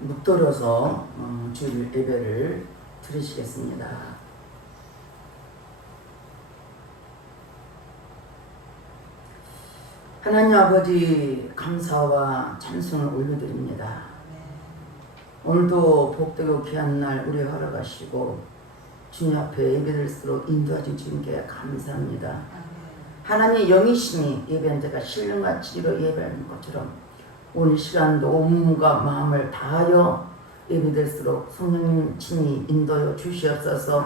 묵돌어서 주일 예배를 드리시겠습니다. 하나님 아버지 감사와 찬송을 올려드립니다. 오늘도 복되고 귀한 날 우리 허락하시고 주님 앞에 예배드릴수록 인도하신 주님께 감사합니다. 하나님 영이시니 예배한 자가 신령과 지리로 예배하는 것처럼 오늘 시간도 온몸과 마음을 다하여 예배될수록 성령님 친히 인도하여 주시옵소서.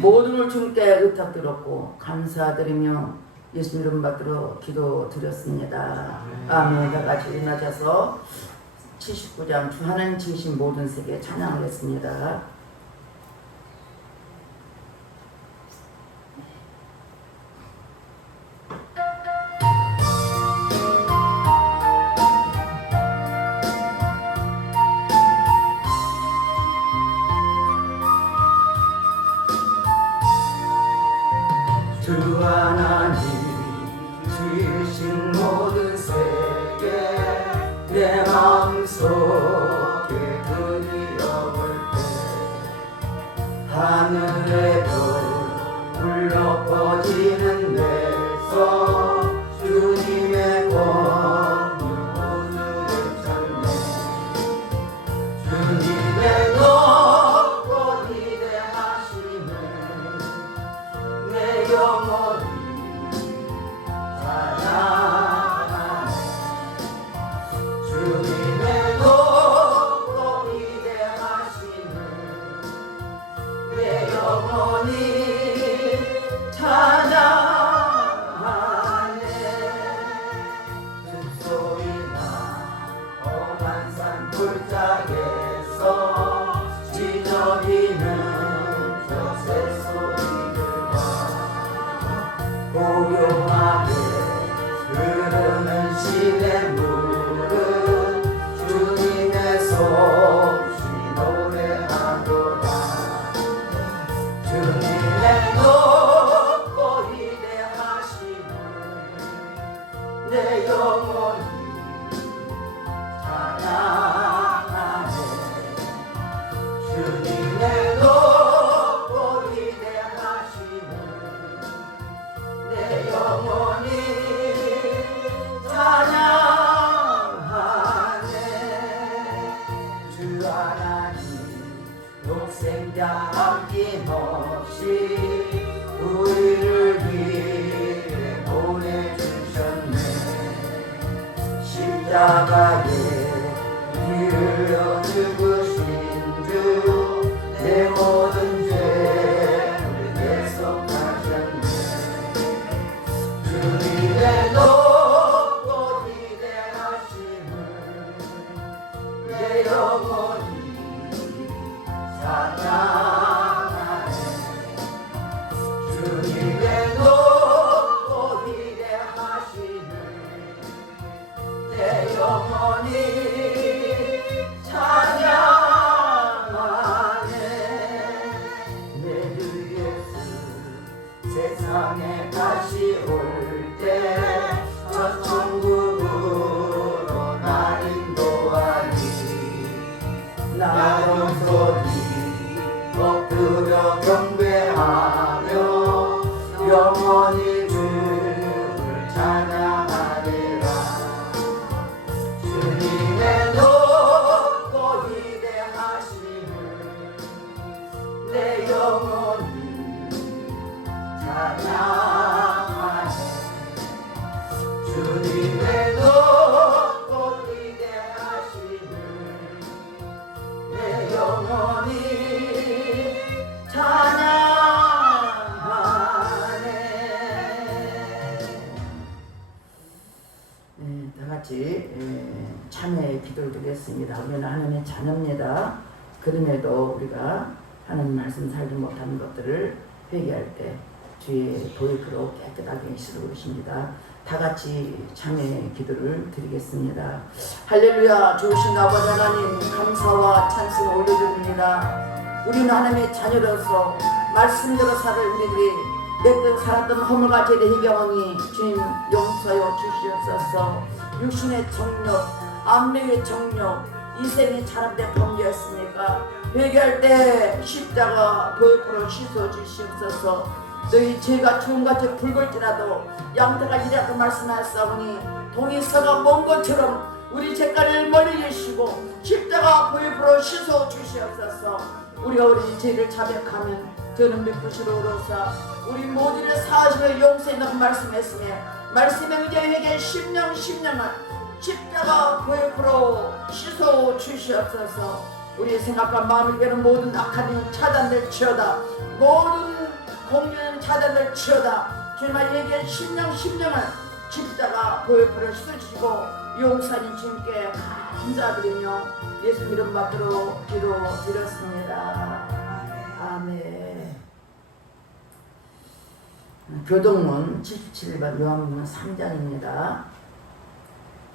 모든 걸 주님께 의탁드렸고 감사드리며 예수 이름 받들어 기도드렸습니다. 아멘. 다 같이 일어나셔서 79장 주 하나님 지으신 모든 세계 찬양하겠습니다. 주 하나님 지으신 모든 세계 내 마음속에 그리워볼 때 하늘의 별 울려 퍼지는 데서 주님의 권을 오늘에 찾네. 주님의 높고 위대하심을 내 영혼이 찬양하네. 주님의 높고 위대하심을 내 영혼이 찬양하네. 숨소리나 험한 산 골짜기에서 찢어지는 저 새소리들과 고요하게 흐르는 시냇물은 주님의 솜씨 노래하도다. 주님의 높고 위대하심을 내 영혼이 찬양하네. 주님의 높고 위대하심을 내 영혼이 찬양하네. 주 하나님 독생자 아낌없이 우리를 위해 보내주셨네. 십자가에 이르러 죽으신 주 내 모든 죄를 대속하셨네. 주님의 높고 위대하심을 내 영혼이 찬양하네. 주님의 높고 위대하심을 내 영혼이 찬양하네. 내 주 예수 세상에 다시 올 때 저 천국으로 날 인도하니 나 영소리 엎드려 경배하며 영원히 주를 찬양하리라. 주님의 높고 위대하심을 내 영혼이 찬양하네. 주님의 높고 위대하심을 내 영혼이 찬양하네. 네, 다 같이 참회의 기도를 드리겠습니다. 우리는 하나님의 자녀입니다. 그럼에도 우리가 하나님 말씀 살지 못하는 것들을 회개할 때 주의 보이크로 깨끗하게 하시도록 그러십니다. 다 같이 참회의 기도를 드리겠습니다. 할렐루야. 좋으신 아버지 하나님 감사와 찬송을 올려드립니다. 우리는 하나님의 자녀로서 말씀대로 살을 우리들이 내 뜻 살았던 허물과 죄의 해경하니 주님 용서하여 주시옵소서. 육신의 정욕, 안목의 정욕, 이 생이 잘못된 범죄였습니까? 회개할 때 십자가 보혈로 씻어 주시옵소서. 너희 죄가 주홍같이 붉을지라도 양태가 이라고 말씀하셨사오니 동이서가 먼 것처럼 우리 죄가를 멀리 계시고 십자가 보혈로 씻어 주시옵소서. 우리가 우리 죄를 자백하면 저는 미쁘시로로사 우리 모두를 사하시며 용서한다고 말씀했으며 말씀에 의지해 회개 심령을 십자가 보혈로 씻어 주시옵소서. 우리의 생각과 마음을 깨는 모든 악한 일 차단될 치어다. 모든 공연 차단될 치어다. 주님의 얘기에 심령을 십자가 보혈로 씻어주시고 용사님 주님께 감사드리며 예수 이름 받들어 기도드렸습니다. 아멘. 교동문 77번 요한복음 3장입니다.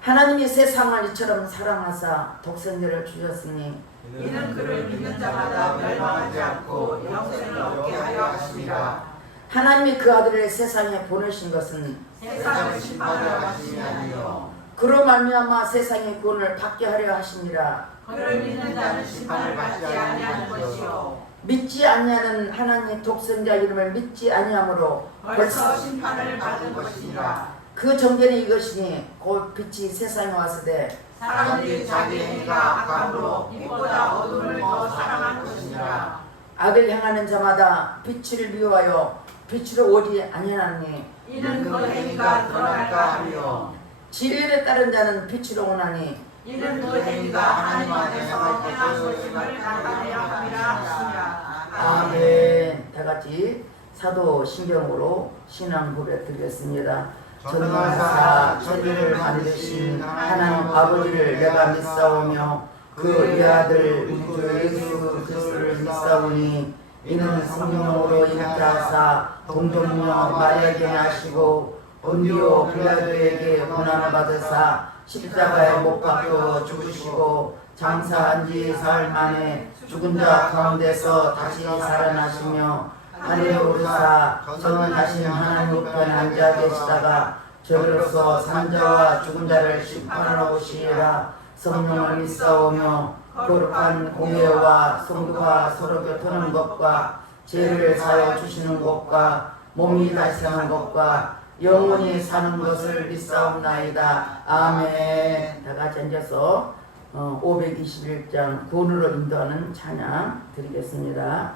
하나님이 세상을 이처럼 사랑하사 독생자를 주셨으니 이는 그를 믿는 자마다 멸망하지 않고 영생을 얻게 하려 하심이라. 하나님이 그 아들을 세상에 보내신 것은 세상을 심판하려 하심이 아니요 그로 말미암아 세상의 구원을 받게 하려 하시니라. 그를 믿는 자는 심판을 받지 아니하는 것이요 믿지 아니하는 하나님의 독생자 이름을 믿지 아니하므로 벌써 심판을 받은 것이니라. 그 정죄는 이것이니 곧 빛이 세상에 왔으되 사람들이 자기 행위가 악함으로 빛보다 어둠을 더 사랑한 것이니라. 악을 행하는 자마다 빛을 미워하여 빛으로 오지 아니하니 이는 그 행위가 드러날까 하며 진리를 따른 자는 빛으로 오나니 이는 그 행위가 하나님 안에서 행한 것임을 나타내려 함이라 하시니라. 아멘. 다 같이 사도 신경으로 신앙 고백 드리겠습니다. 전능하사 천지를 만드신 하나님 아버지를 내가 믿사오며 그 아들 우리 주 예수 그리스도를 믿사오니 이는 성령으로 인하사 동정녀 마리아에게 나시고 본디오 빌라도에게 고난을 받으사 십자가에 못 박혀 죽으시고 장사한 지 사흘 만에 죽은 자 가운데서 다시 살아나시며 하늘에 오르사 전능하신 하나님 우편에 앉아 계시다가 저리로서 산자와 죽은 자를 심판하러 오시리라. 성령을 믿사오며 거룩한 공예와 성도가 서로 교통하는 것과 죄를 사여 주시는 것과 몸이 다시 사는 것과 영원히 사는 것을 믿사옵나이다. 아멘. 다 같이 앉아서 521장 구원으로 인도하는 찬양 드리겠습니다.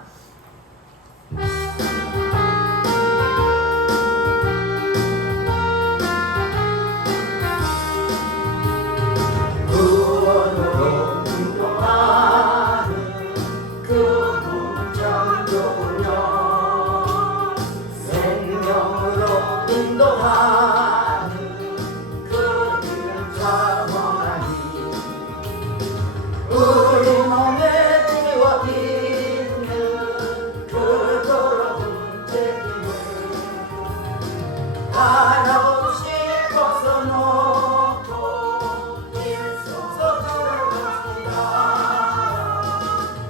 구원으로 인도하는 그 문장교훈여 생명으로 인도하는 그 자원하니 우리 몸에 지워 있는 그 더러운 죄짐을 바라보고 싶어서 놓고 일소서 걸어갑시다.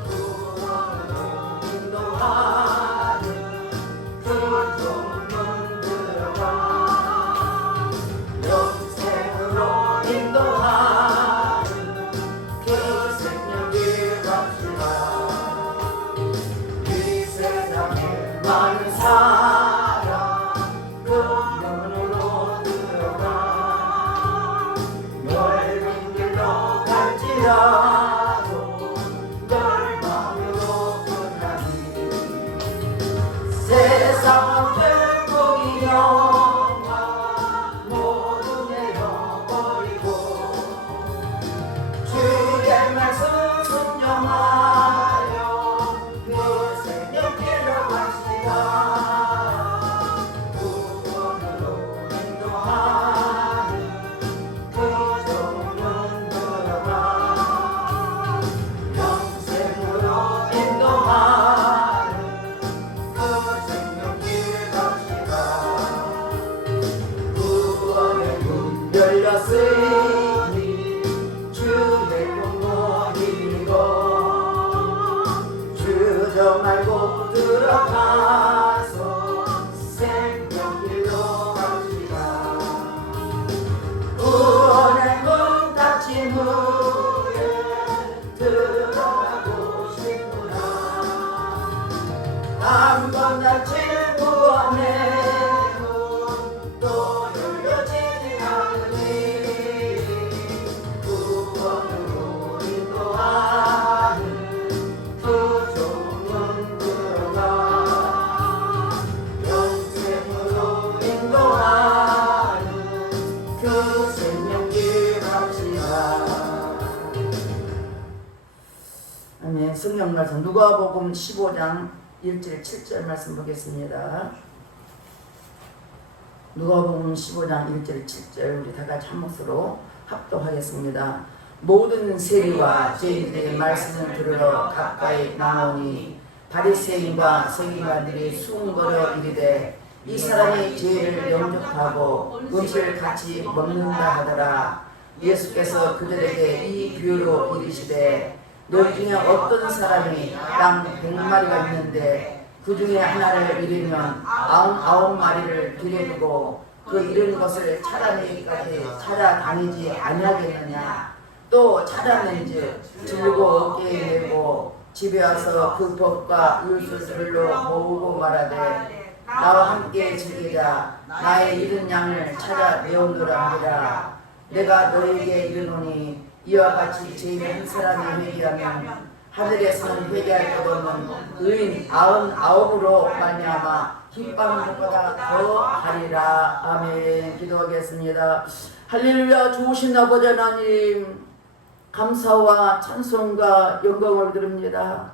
구원으로 인도하는 그 종문 들어가 영생으로 인도하는 그 생명을 갑시다. 이 세상에 많은 사람 그 문으로 들어가 넓은 길로 갈지라도 널망으로 끝나니 세상은 vel복이 영화 모두 내려버리고 주의 말씀 순종하여 그 생명길로 갑시다. 구원으로 인도하는 그 종문 들어가 영생으로 인도하는 그 생명길 갑시다. 구원의 문 열렸으니 주의 공로 이고 성경 말씀 누가복음 15장 1절 7절 말씀 보겠습니다. 누가복음 15장 1절 7절 우리 다 같이 한 목소리로 합독하겠습니다. 모든 세리와 죄인들의 말씀을 들으러 가까이 나오니 바리새인과 서기관들이 수군거려 이르되 이 사람이 죄를 영접하고 음식을 같이 먹는다 하더라. 예수께서 그들에게 이 비유로 이르시되 너희 중에 어떤 사람이 양 100마리가 있는데 그 중에 하나를 잃으면 99마리를 들여두고 그 잃은 것을 찾아내기까지 찾아다니지 아니하겠느냐. 또 찾아낸즉 들고 어깨에 메고 집에 와서 그 법과 율술들로 모으고 말하되 나와 함께 즐기자. 나의 잃은 양을 찾아 내오노라 하리라. 내가 너에게 이르노니 이와 같이 죄인 한 사람이 회개하면 하늘에서는 회개할 것 없는 의인 99으로 말미암아 기뻐하는 것보다 더 하리라. 아멘. 기도하겠습니다. 할렐루야. 좋으신 아버지 하나님, 감사와 찬송과 영광을 드립니다.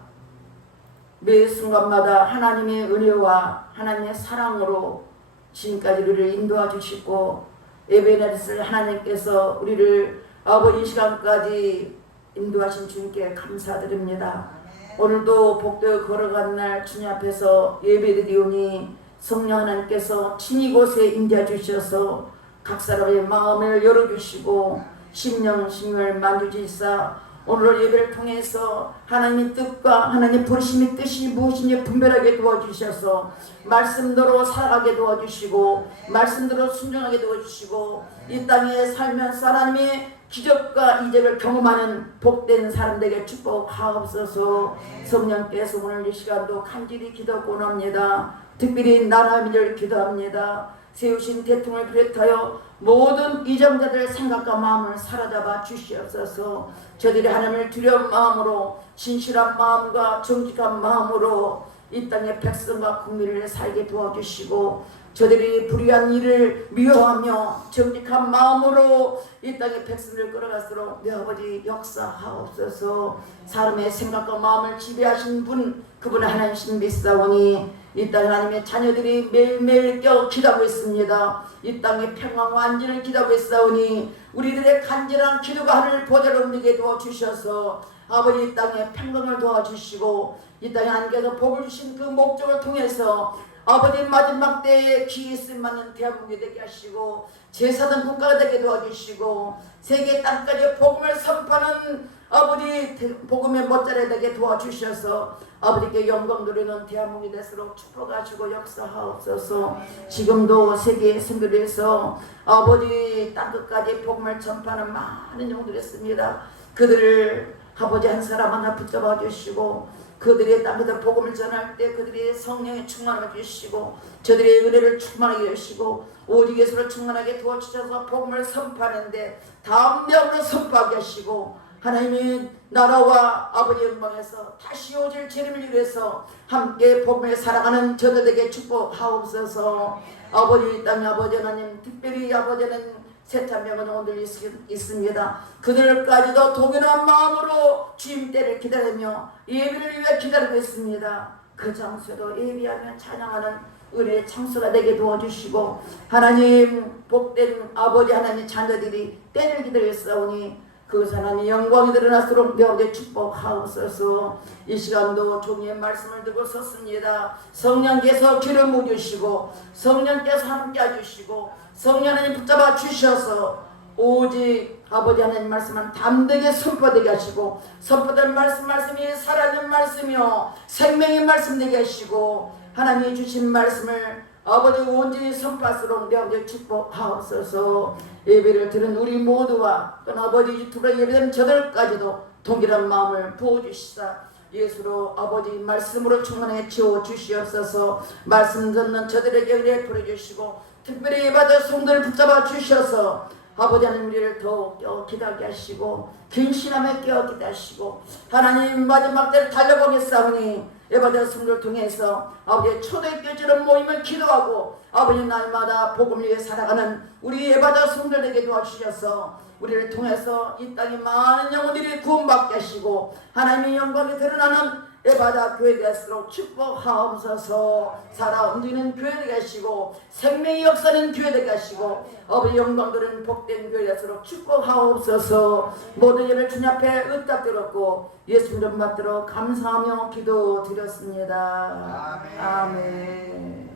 매 순간마다 하나님의 은혜와 하나님의 사랑으로 지금까지 우리를 인도하 주시고 에베네스를 하나님께서 우리를 아버지 시간까지 인도하신 주님께 감사드립니다. 오늘도 복되어 걸어간 날 주님 앞에서 예배드리오니 성령 하나님께서 친히 곳에 임재 주셔서 각 사람의 마음을 열어주시고 심령 심령을 만져주시사 오늘 예배를 통해서 하나님의 뜻과 하나님의 부르심의 뜻이 무엇인지 분별하게 도와주셔서 말씀대로 살아가게 도와주시고 말씀대로 순종하게 도와주시고 이 땅에 살면서 하나님의 기적과 이적을 경험하는 복된 사람들에게 축복하옵소서. 성령께서 오늘 이 시간도 간절히 기도권합니다. 특별히 나라 민족을 기도합니다. 세우신 대통령을 비롯하여 모든 이정자들의 생각과 마음을 사로잡아 주시옵소서. 저들이 하나님을 두려운 마음으로 진실한 마음과 정직한 마음으로 이 땅의 백성과 국민을 살게 도와주시고 저들이 불의한 일을 미워하며 정직한 마음으로 이 땅의 백성을 끌어갈수록 내 아버지 역사하옵소서. 사람의 생각과 마음을 지배하신 분 그분 하나님 믿사오니 이 땅 하나님의 자녀들이 매일매일 깨어 기도하고 있습니다. 이 땅의 평안과 안전을 기도하고 있사오니 우리들의 간절한 기도가 하늘 보좌로 옮기게 도와주셔서 아버지 이 땅에 평강을 도와주시고 이 땅에 하나님께서 복을 주신 그 목적을 통해서 아버지 마지막 때에 기회 쓰임받는 대한민국이 되게 하시고 제사장 국가가 되게 도와주시고 세계 땅까지 복음을 선포하는 아버지 복음의 멋자리 되게 도와주셔서 아버지께 영광 드리는 대한민국이 되도록 축복하시고 역사하옵소서. 지금도 세계 선교에서 아버지 땅끝까지 복음을 전파하는 많은 영들이 있습니다. 그들을 아버지 한 사람 하나 붙잡아 주시고 그들의 땅에서 복음을 전할 때 그들의 성령의 충만함을 주시고 저들의 은혜를 충만하게 주시고 오직 예수를 충만하게 도와주셔서 복음을 선포하는데 다음 명으로 선포하게 하시고 하나님의 나라와 아버지의 영광에서 다시 오실 재림을 위해서 함께 복음에 살아가는 저들에게 축복하옵소서. 아버지 땅의 아버지 하나님 특별히 아버지는 세찬명은 오늘 있습니다. 그들까지도 동일한 마음으로 주님 때를 기다리며 예배를 위해 기다리고 있습니다. 그 장소도 예배하며 찬양하는 은혜의 장소가 되게 도와주시고 하나님 복된 아버지 하나님의 자녀들이 때를 기다렸사오니 그 하나님의 영광이 드러날수록 내게 축복하옵소서. 이 시간도 종이의 말씀을 듣고 섰습니다. 성령께서 기름 부으시고 성령께서 함께 해주시고 성령 하나님 붙잡아 주셔서 오직 아버지 하나님 말씀은 담대하게 선포되게 하시고 선포된 말씀이 살아있는 말씀이요 생명의 말씀 되게 하시고 하나님이 주신 말씀을 아버지 온전히 선포할수록 내 아버지 축복하옵소서. 예배를 들은 우리 모두와 또 아버지 유튜브로 예배된 저들까지도 동일한 마음을 부어주시사 예수로 아버지 말씀으로 충만해 채워주시옵소서. 말씀 듣는 저들에게 은혜 부어주시고 특별히 예배받을 성도를 붙잡아 주셔서 아버지 하나님 우리를 더욱 깨어 기다리게 하시고 근신함에 깨어 기다리게 하시고 하나님 마지막 때를 달려보겠사오니 예배받을 성도를 통해서 아버지의 초대교회처럼 모임을 기도하고 아버지 날마다 복음을 위해 살아가는 우리 예배받을 성도들에게 도와주셔서 우리를 통해서 이 땅에 많은 영혼들이 구원받게 하시고 하나님의 영광이 드러나는 에바다 교회가 될수록 축복하옵소서. 살아 움직이는 교회가 하시고 생명의 역사는 교회가 하시고 어버이 영광들은 복된 교회가 될수록 축복하옵소서. 모든 예를 주님 앞에 의탁드렸고 예수 이름 받들어 감사하며 기도드렸습니다. 아멘.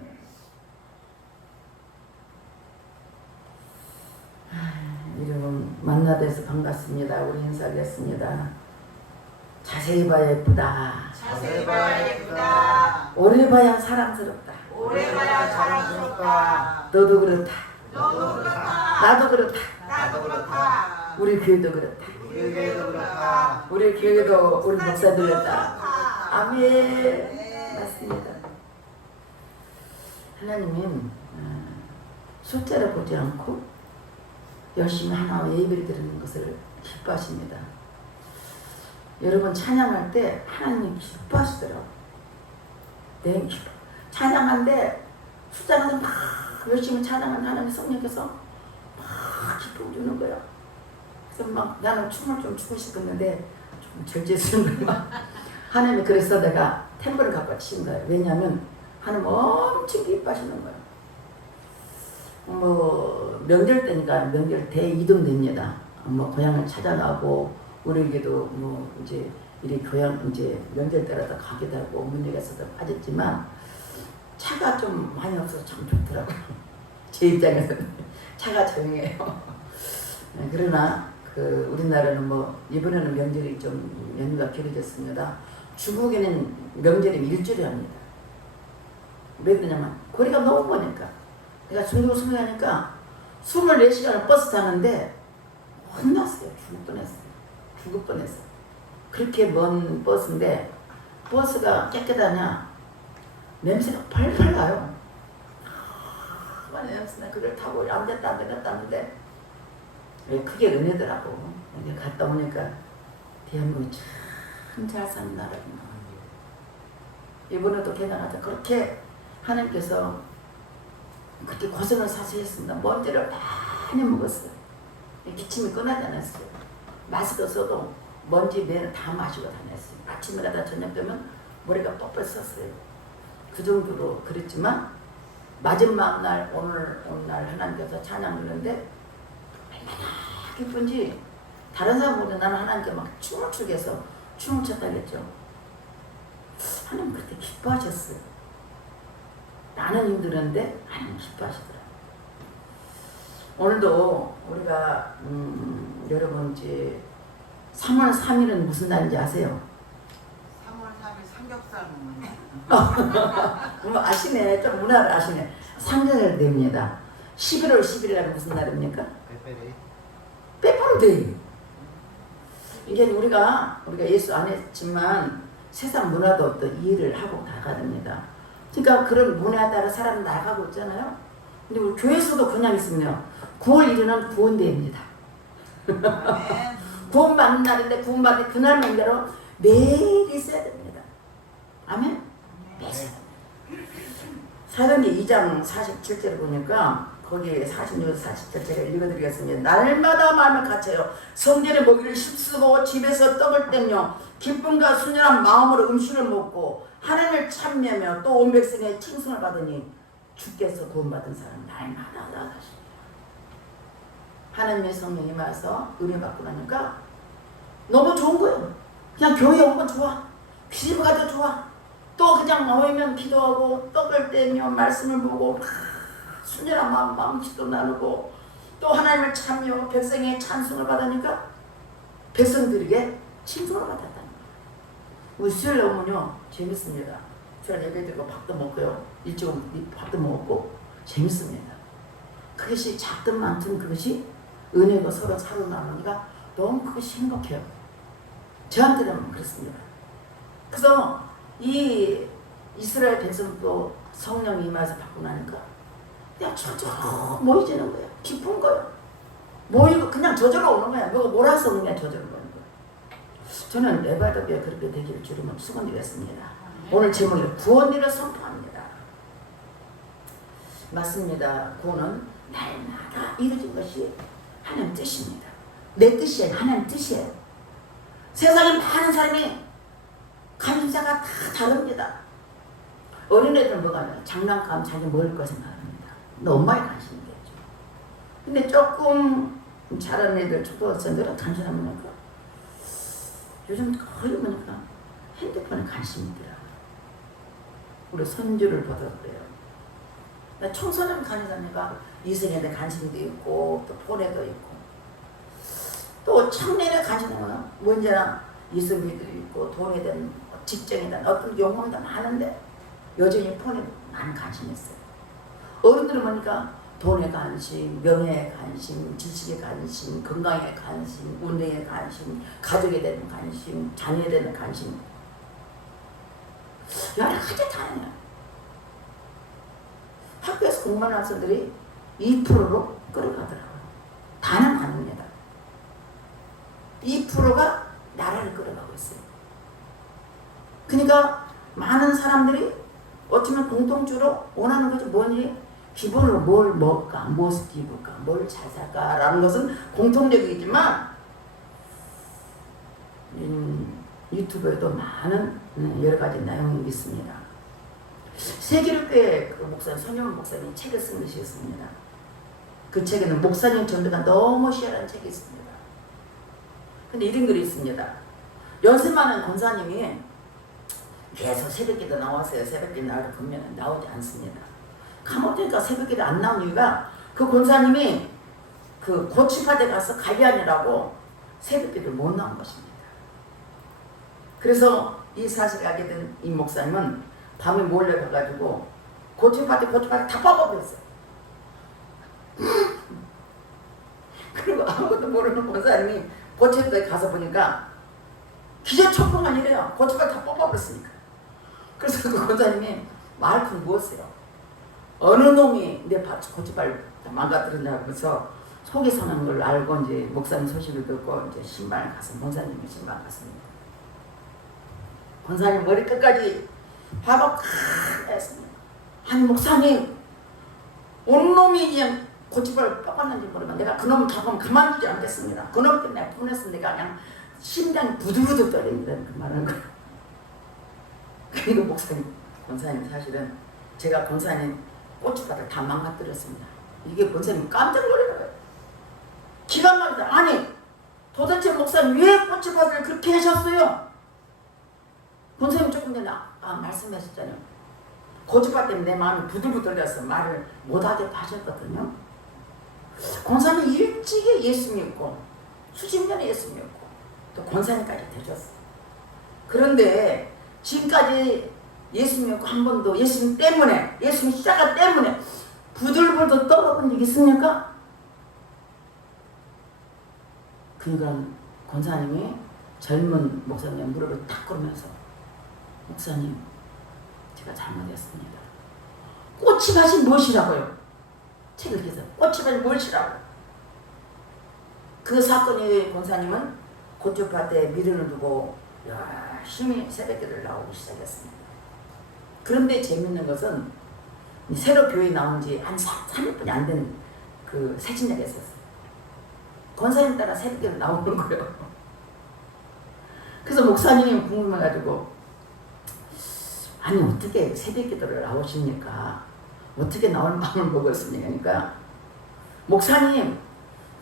이름은 만나돼서 반갑습니다. 우리 인사드렸습니다. 자세히 봐야 예쁘다. 자세히 봐야 예쁘다. 오래 봐야 사랑스럽다. 오래 봐야 사랑스럽다. 너도 그렇다. 너도 그렇다. 나도 그렇다. 나도 그렇다. 우리 교회도 그렇다. 우리 교회도 그렇다. 우리 교회도 우리 목사들 그렇다. 그렇다. 아멘. 맞습니다. 하나님은 숫자를 보지 않고 열심히 하나와 예배를 드리는 것을 기뻐하십니다. 여러분 찬양할 때 하나님이 기뻐하시더라고요. 네, 찬양하는데 숫자가 막 열심히 찬양하는 하나님 성령께서 막 기쁨 주는 거예요. 그래서 막 나는 춤을 좀 추고 싶었는데 좀 절제스러운 거예요. 하나님이 그래서 내가 템포를 갖고 치는 거예요. 왜냐하면 하나님 엄청 기뻐하시는 거예요. 뭐 명절 때니까 명절 대이동됩니다. 뭐 고향을 찾아가고 우리에게도 뭐 이제 이리 교양 이제 명절 때라도 가기도 하고 문제가서도 빠졌지만 차가 좀 많이 없어서 참 좋더라고요. 제 입장에서는 차가 조용해요. 그러나 그 우리나라는 뭐 이번에는 명절이 좀 연휴가 길어졌습니다. 중국에는 명절이 일주일에 합니다. 왜 그러냐면 거리가 너무 머니까. 내가 중국 수행하니까 24시간을 버스 타는데 혼났어요. 죽을 뻔했어요. 그렇게 먼 버스인데 버스가 깨끗하냐 냄새가 팔팔 나요. 많이 냄새나. 그걸 타고 앉았다 하는데 그게 은혜더라고. 갔다 오니까 대한민국이 참 잘 사는 나라구나. 이번에도 게다가 그렇게 하나님께서 그렇게 고생을 사시했습니다. 먼지를 많이 먹었어요. 기침이 끊어지 않았어요. 마스크 써도 먼지 내는 다 마시고 다녔어요. 아침이라다 저녁 되면 머리가 뻑뻑 섰어요. 그 정도로 그랬지만 마지막 날 오늘 하나님께서 찬양 부르는데 얼마나 기쁜지 다른 사람보다 나는 하나님께 막 춤을 추게 해서 춤을 췄다겠죠. 하나님 그렇게 기뻐하셨어요. 나는 힘들었는데 하나님 기뻐하시더라고요. 오늘도 우리가 여러분 이제 3월 3일은 무슨 날인지 아세요? 3월 3일 삼겹살 먹는 날. 아시네. 좀 문화를 아시네. 상정을 됩니다. 11월 11일은 무슨 날입니까? 빼빼로데이. 이게 우리가 예수 안 했지만 세상 문화도 또 이해를 하고 나가야 그러니까 그런 문화에 따라 사람이 나가고 있잖아요. 근데 우리 교회에서도 그냥 있으면요. 9월 1일은 구원대회입니다. 구원받는 날인데 구원받는 그날 명대로 매일 있어야 됩니다. 아멘? 매일. 사도행전 2장 47절을 보니까 거기에 46, 47절을 읽어드리겠습니다. 날마다 마음을 갖춰요. 성전에 먹이를 힘쓰고 집에서 떡을 떼며 기쁨과 순전한 마음으로 음식을 먹고 하나님을 찬미하며 또 온 백성의 칭송을 받으니 주께서 구원받은 사람 날마다 나아가십니다. 하나님의 성령이 와서 은혜 받고 나니까 너무 좋은 거예요. 그냥 교회 오면 좋아. 시집 가도 좋아. 또 그냥 모이면 기도하고 떡을 떼며 말씀을 보고 순전한 마음 기도 나누고 또 하나님을 찬미하고 백성의 찬송을 받으니까 백성들에게 칭송을 받았다는 거예요. 우리 수요일 오면요 재밌습니다. 수요일 예배 드리고 밥도 먹고요. 일찍 밥도 먹고 재밌습니다. 그것이 작든 많든 그것이 은혜가 서로 사로 나누니까 너무 그것이 행복해요. 저한테는 그렇습니다. 그래서 이 이스라엘 백성도 성령이 임해서 받고 나니까 그냥 저절로 모이지는 거예요. 기쁜 거예요. 모이고 그냥 저절로 오는 거야. 뭐가 몰아서 오는 게 저절로 오는 거예요. 저는 에바더교회 그렇게 되기를 주름을 축원드렸습니다. 오늘 제목이 구원일을 선포합니다. 맞습니다. 구원은 날마다 이루어진 것이 하나님 뜻입니다. 내 뜻이에요. 하나님 뜻이에요. 세상에 많은 사람이 관심사가 다 다릅니다. 어린애들은 뭐가 아니라 장난감 자기 먹을 거 생각합니다. 엄마의 관심이겠죠. 근데 조금 자라는 애들 초등학생들은 단순한 거니까 요즘 거의 보니까 핸드폰에 관심이 있더라고요. 우리 손주를 보다 그래요. 청소년 간호사니까 이성에 대한 관심도 있고 또 폰에도 있고 또 청년에 관심은 거는 문제나 이성비도 있고 돈에 대한 직장에 대한 어떤 욕망도 많은데 여전히 폰에 많은 관심이 있어요. 어른들은 보니까 돈에 관심, 명예에 관심, 지식에 관심, 건강에 관심, 운동에 관심, 가족에 대한 관심, 자녀에 대한 관심 여러 가지 다양해요. 학교에서 공부하는 학생들이 2%로 끌어가더라고요. 다는 아닙니다. 2%가 나라를 끌어가고 있어요. 그러니까 많은 사람들이 어쩌면 공통적으로 원하는 것이 뭐니? 기본으로 뭘 먹을까, 무엇을 입을까, 뭘 잘 살까 라는 것은 공통적이지만 유튜브에도 많은 여러 가지 내용이 있습니다. 세계교회 그 목사님, 손영훈 목사님이 책을 쓴 것이 있습니다. 그 책에는 목사님 전도가 너무 시원한 책이 있습니다. 근데 이런 글이 있습니다. 연세 많은 권사님이 계속 새벽기도 나왔어요. 새벽기도 나를 보면 나오지 않습니다. 감옥되니까 새벽기도 안 나온 이유가 그 권사님이 그 고치파대 가서 관리하느라고 새벽기도 못 나온 것입니다. 그래서 이 사실을 알게 된 이 목사님은 밤에 몰래 가가지고 고치파대 다 뽑아버렸어요. 그리고 아무것도 모르는 권사님이 고치파대 가서 보니까 기저초풍만 이래요. 고치파대 다 뽑아버렸으니까. 그래서 그 권사님이 말풍 부었어요. 어느 놈이 내 고치발 망가뜨렸냐고 해서 속이 상한 걸 알고 이제 목사님 소식을 듣고 이제 신방을 가서 권사님이 신방 갔습니다. 권사님 머리 끝까지 화가 칵 했습니다. 아니 목사님 어느 놈이 그냥 고치발 뽑았는지 모르면 내가 그놈 잡으면 가만두지 않겠습니다. 그놈 때문에 보냈으면 내가 그냥 심장이 부들부들 떨립니다. 그 말하는 거예요. 그리고 목사님, 권사님 사실은 제가 권사님 고추밭을 다 망가뜨렸습니다. 이게 권사님 깜짝 놀라더라고요. 기가 막히다. 아니 도대체 목사님 왜 고추밭을 그렇게 하셨어요? 권사님 조금 전에 말씀하셨잖아요. 고추밭 때문에 내 마음이 부들부들해서 말을 못하게 하셨거든요. 권사님 일찍이 예수 믿고 수십 년에 예수 믿고 또 권사님까지 되셨어요. 그런데 지금까지 예수 믿고 한 번도 예수님 때문에 예수님 십자가 때문에 부들부들 떨어본 적 있습니까? 그러니까 권사님이 젊은 목사님 무릎을 탁 꿇으면서 목사님 제가 잘못했습니다. 꽃이밭이 무엇이라고요? 책을 읽어서 꽃이밭이 무엇이라고? 그 사건이 권사님은 고추밭에 미련을 두고 열심히 새벽기를 나오기 시작했습니다. 그런데 재밌는 것은 새로 교회 나온 지 한 30분이 안 된 그 새신자가 있었어요. 권사님 따라 새벽기를 나오는 거예요. 그래서 목사님이 궁금해가지고 아니 어떻게 새벽기도를 나오십니까? 어떻게 나올 마음을 먹었습니까? 그러니까 목사님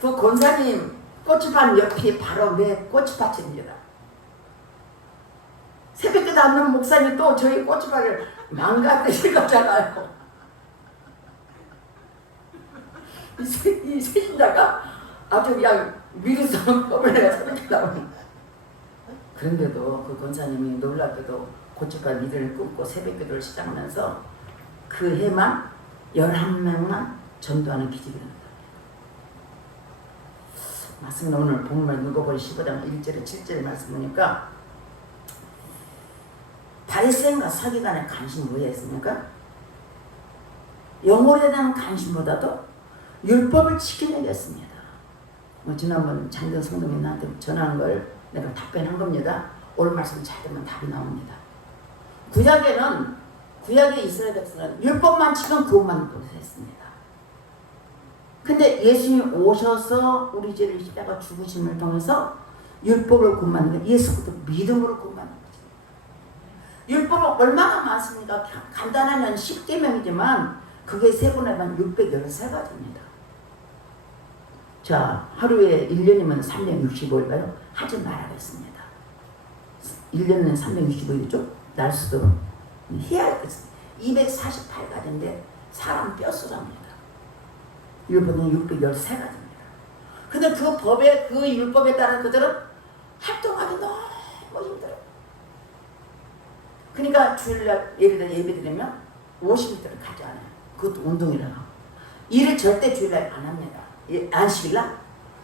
그 권사님 꽃밭 옆이 바로 내 꽃밭입니다. 새벽기도 안 나오는 목사님 또 저희 꽃밭을 망가뜨릴 거잖아요. 이 세신자가 아주 그냥 미루성 법을 내가 새벽기도 나오는. 그런데도 그 권사님이 놀랍게도 고추밭 미들을 끊고 새벽기도를 시작하면서 그 해만 11명만 전도하는 기적이 일어납니다. 말씀은 오늘 본문 누가복음 15장 1절에 7절에 말씀 보니까 바리새인과 서기관의 관심이 뭐였습니까? 영혼에 대한 관심보다도 율법을 지키려겠습니다. 지난번 장전 성도님 나한테 전하는 걸 내가 답변한 겁니다. 오늘 말씀 잘 들으면 답이 나옵니다. 구약의 이스라엘 백성은 율법만 지키면 그것만 보셨습니다. 근데 예수님이 오셔서 우리 죄를 십자가 죽으심을 통해서 율법을 구만하는 게 예수부터 믿음으로 구만하는 거죠. 율법은 얼마나 많습니까? 간단한 10계명이지만 그게 세분하면 613가지입니다. 자, 하루에 1년이면 365일까요? 하지 말아야겠습니다. 1년은 365일이죠? 날수도 해야 하겠습니다. 248가지인데 사람 뼛소리입니다. 율법은 613가지입니다. 근데 그 법에, 그 율법에 따라 그들은 활동하기 너무 힘들어요. 그러니까 주일날 예를 들어 예배 드리면 50일들을 가지 않아요. 그것도 운동이라고. 일을 절대 주일날 안 합니다. 안식일날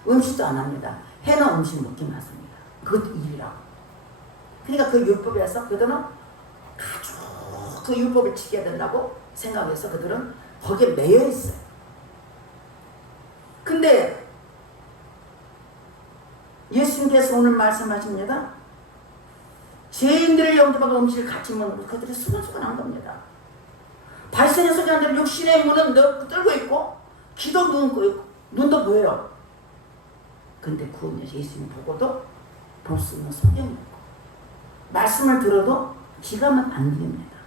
음식도 안 합니다. 해는 음식 먹지 않습니다. 그것도 일이라고. 그러니까 그 율법에서 그들은 아주 그 율법을 지켜야 된다고 생각해서 그들은 거기에 매여 있어요. 근데 예수님께서 오늘 말씀하십니다. 죄인들을 영접하고 음식을 같이 먹는 그들이 수근수근한 겁니다. 발생의 소리한들 육신의 문은 뚫고 있고 귀도 눈도 보여요. 근데 그 예수님 보고도 볼 수 있는 성경이 있고 말씀을 들어도 귀가면 안 들립니다.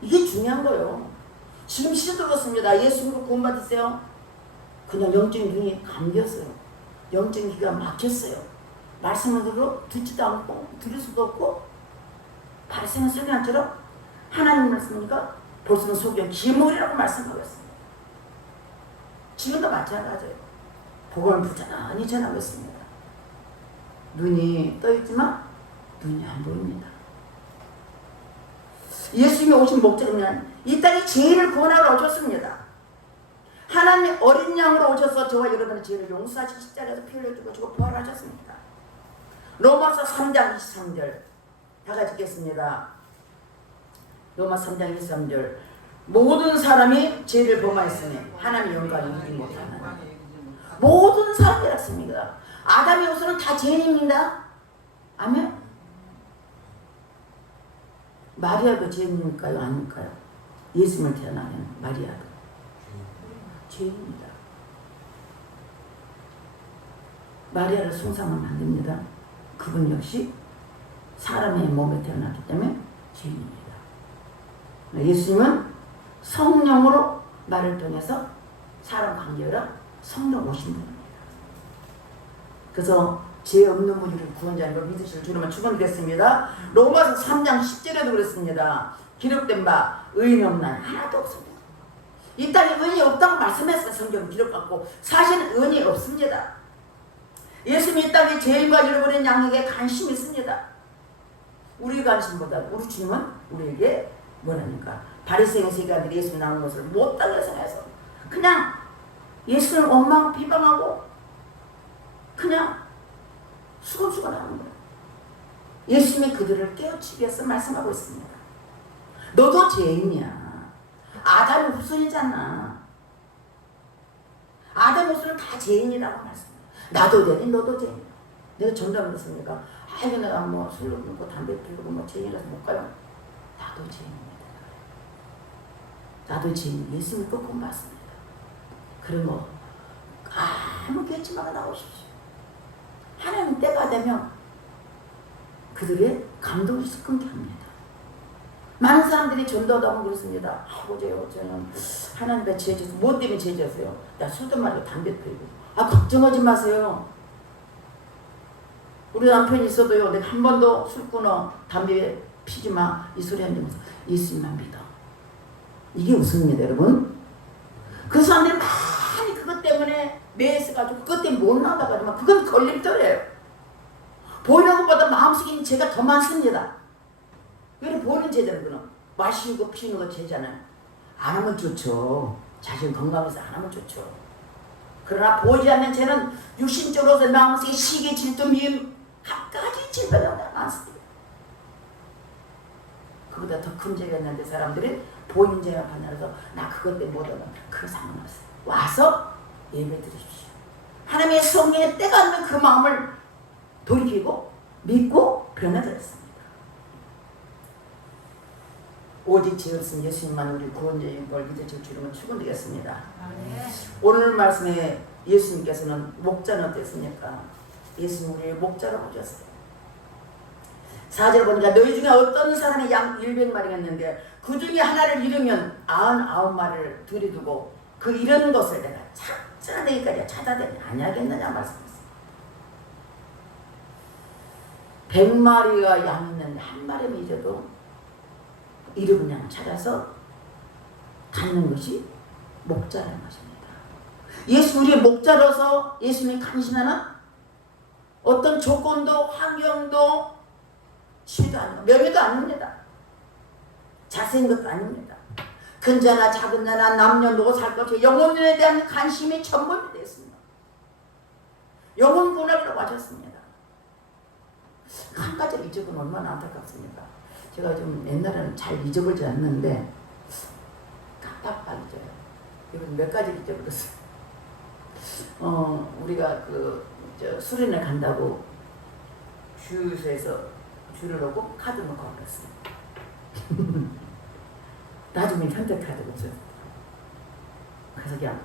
이게 중요한 거예요. 지금 시도 그렇습니다. 예수님으로 구원받으세요. 그냥 영적인 눈이 감겼어요. 영적인 귀가 막혔어요. 말씀을 들어 듣지도 않고 들을 수도 없고 발생의 소리한처럼 하나님 말씀이니까 볼 수 있는 소경 기물이라고 말씀하고 있습니다. 지금도 마찬가지예요. 복음을 부지런히 전하고 있습니다. 눈이 떠있지만 눈이 안 보입니다. 예수님이 오신 목적은 이 땅에 죄인을 구원하러 오셨습니다. 하나님 어린 양으로 오셔서 저와 여러분의 죄를 용서하시고 십자가에서 피 흘려주고 주고 부활하셨습니다. 로마서 3장 23절 다 같이 읽겠습니다. 로마 3장 23절 모든 사람이 죄를 범하였으니 하나님의 영광을 이기지 못하는 모든 사람이었습니다. 아담의 후손은 다 죄인입니다. 아멘. 마리아도 죄인일까요? 아닐까요? 예수님을 태어나면 마리아도 죄인입니다. 마리아를 숭상하면 안 됩니다. 그분 역시 사람의 몸에 태어났기 때문에 죄인입니다. 예수님은 성령으로 말을 통해서 사람 관계라 성령 오신 분입니다. 그래서 죄 없는 분이 구원자인 걸 믿으실 줄만 축원드렸습니다. 로마서 3장 10절에도 그랬습니다. 기록된 바 의인 없는 하나도 없습니다. 이 땅에 의인이 없다고 말씀했어요. 성경 기록받고 사실은 의인이 없습니다. 예수님이 이 땅에 죄인과 잃어버린 양에게 관심이 있습니다. 우리 관심보다 우리 주님은 우리에게 뭐라니까 바리새인 세계관들이 예수님 나오는 것을 못하게 생각해서 그냥 예수님을 원망 비방하고 그냥 수건수건 하는 거예요. 예수님이 그들을 깨우치기 위해서 말씀하고 있습니다. 너도 죄인이야. 아담의 후손이잖아. 아담의 후손은 다 죄인이라고 말씀해요. 나도 죄인, 너도 죄인. 내가 전담을 했습니까? 아이고 내가 뭐 술 먹고 담배 피우고 뭐 죄인이라서 못 가요. 나도 죄인입니다. 나도 죄인. 예수님 꼭 고맙습니다. 그런 거 아무 개치마가 나오십시오. 하나님 때가 되면 그들의 감동을 끊게 합니다. 많은 사람들이 전도하다 보면 그렇습니다. 아이고 저는 하나님께 죄져서 뭐 때문에 죄졌어요? 나 술도 마시고 담배 피우고. 걱정하지 마세요. 우리 남편이 있어도요. 내가 한 번도 술 끊어 담배 피지 마 이 소리 하면서 예수님만 믿어. 이게 웃음입니다 여러분. 그 사람들이 많이 그것 때문에 매였어가지고 그것 때문에 못 나오다가 하지만 그건 걸림돌이에요. 보이는 것보다 마음속에 죄가 더 많습니다. 왜 보이는 죄잖아요. 그는 마시고 피우는 거 죄잖아요. 안 하면 좋죠. 자신 건강해서 안 하면 좋죠. 그러나 보이지 않는 죄는 육신적으로서 마음속에 시기, 질투, 미움 각가지 질병이 많습니다. 그보다 더 큰 죄가 있는데 사람들이 보이는 죄가 반하여서 나 그것 때문에 못 하면 그거 상관없어요. 와서 예배 드리십시오. 하나님의 성령의 때가 되면 그 마음을 돌이키고 믿고 변화되었습니다. 오직 지으신 예수님만 우리 구원자인 걸 믿으실 줄이면 축원되겠습니다. 아멘. 오늘 말씀에 예수님께서는 목자는 어땠습니까? 예수님 우리의 목자로 오셨어요. 4절 보니까 너희 중에 어떤 사람이 양 100마리가 있는데 그 중에 하나를 잃으면 99마리를 들여두고 그 잃은 것을 내가 찾아내기까지 찾아내지 아니하겠느냐 말씀했어요. 100마리가 양이 있는데 한 마리만 잊어도 잃은 양 찾아서 갖는 것이 목자라는 것입니다. 예수 우리의 목자로서 예수님이 간신하는 어떤 조건도 환경도 취도 아니고 명예도 아닙니다. 자세한 것도 아닙니다. 큰 자나 작은 자나 남녀노소 살 것이 영혼에 대한 관심이 전부가 됐습니다. 영혼 분할이라고 하셨습니다. 한 가지 잊어보면 얼마나 안타깝습니까? 제가 좀 옛날에는 잘 잊어버리지 않는데 깜빡 잊어요. 이번 몇 가지 잊어버렸어요. 우리가 수련회 간다고 주유소에서 줄을 놓고 카드 놓고 왔어요. 나중에 현대카드 없어요. 그래서 그냥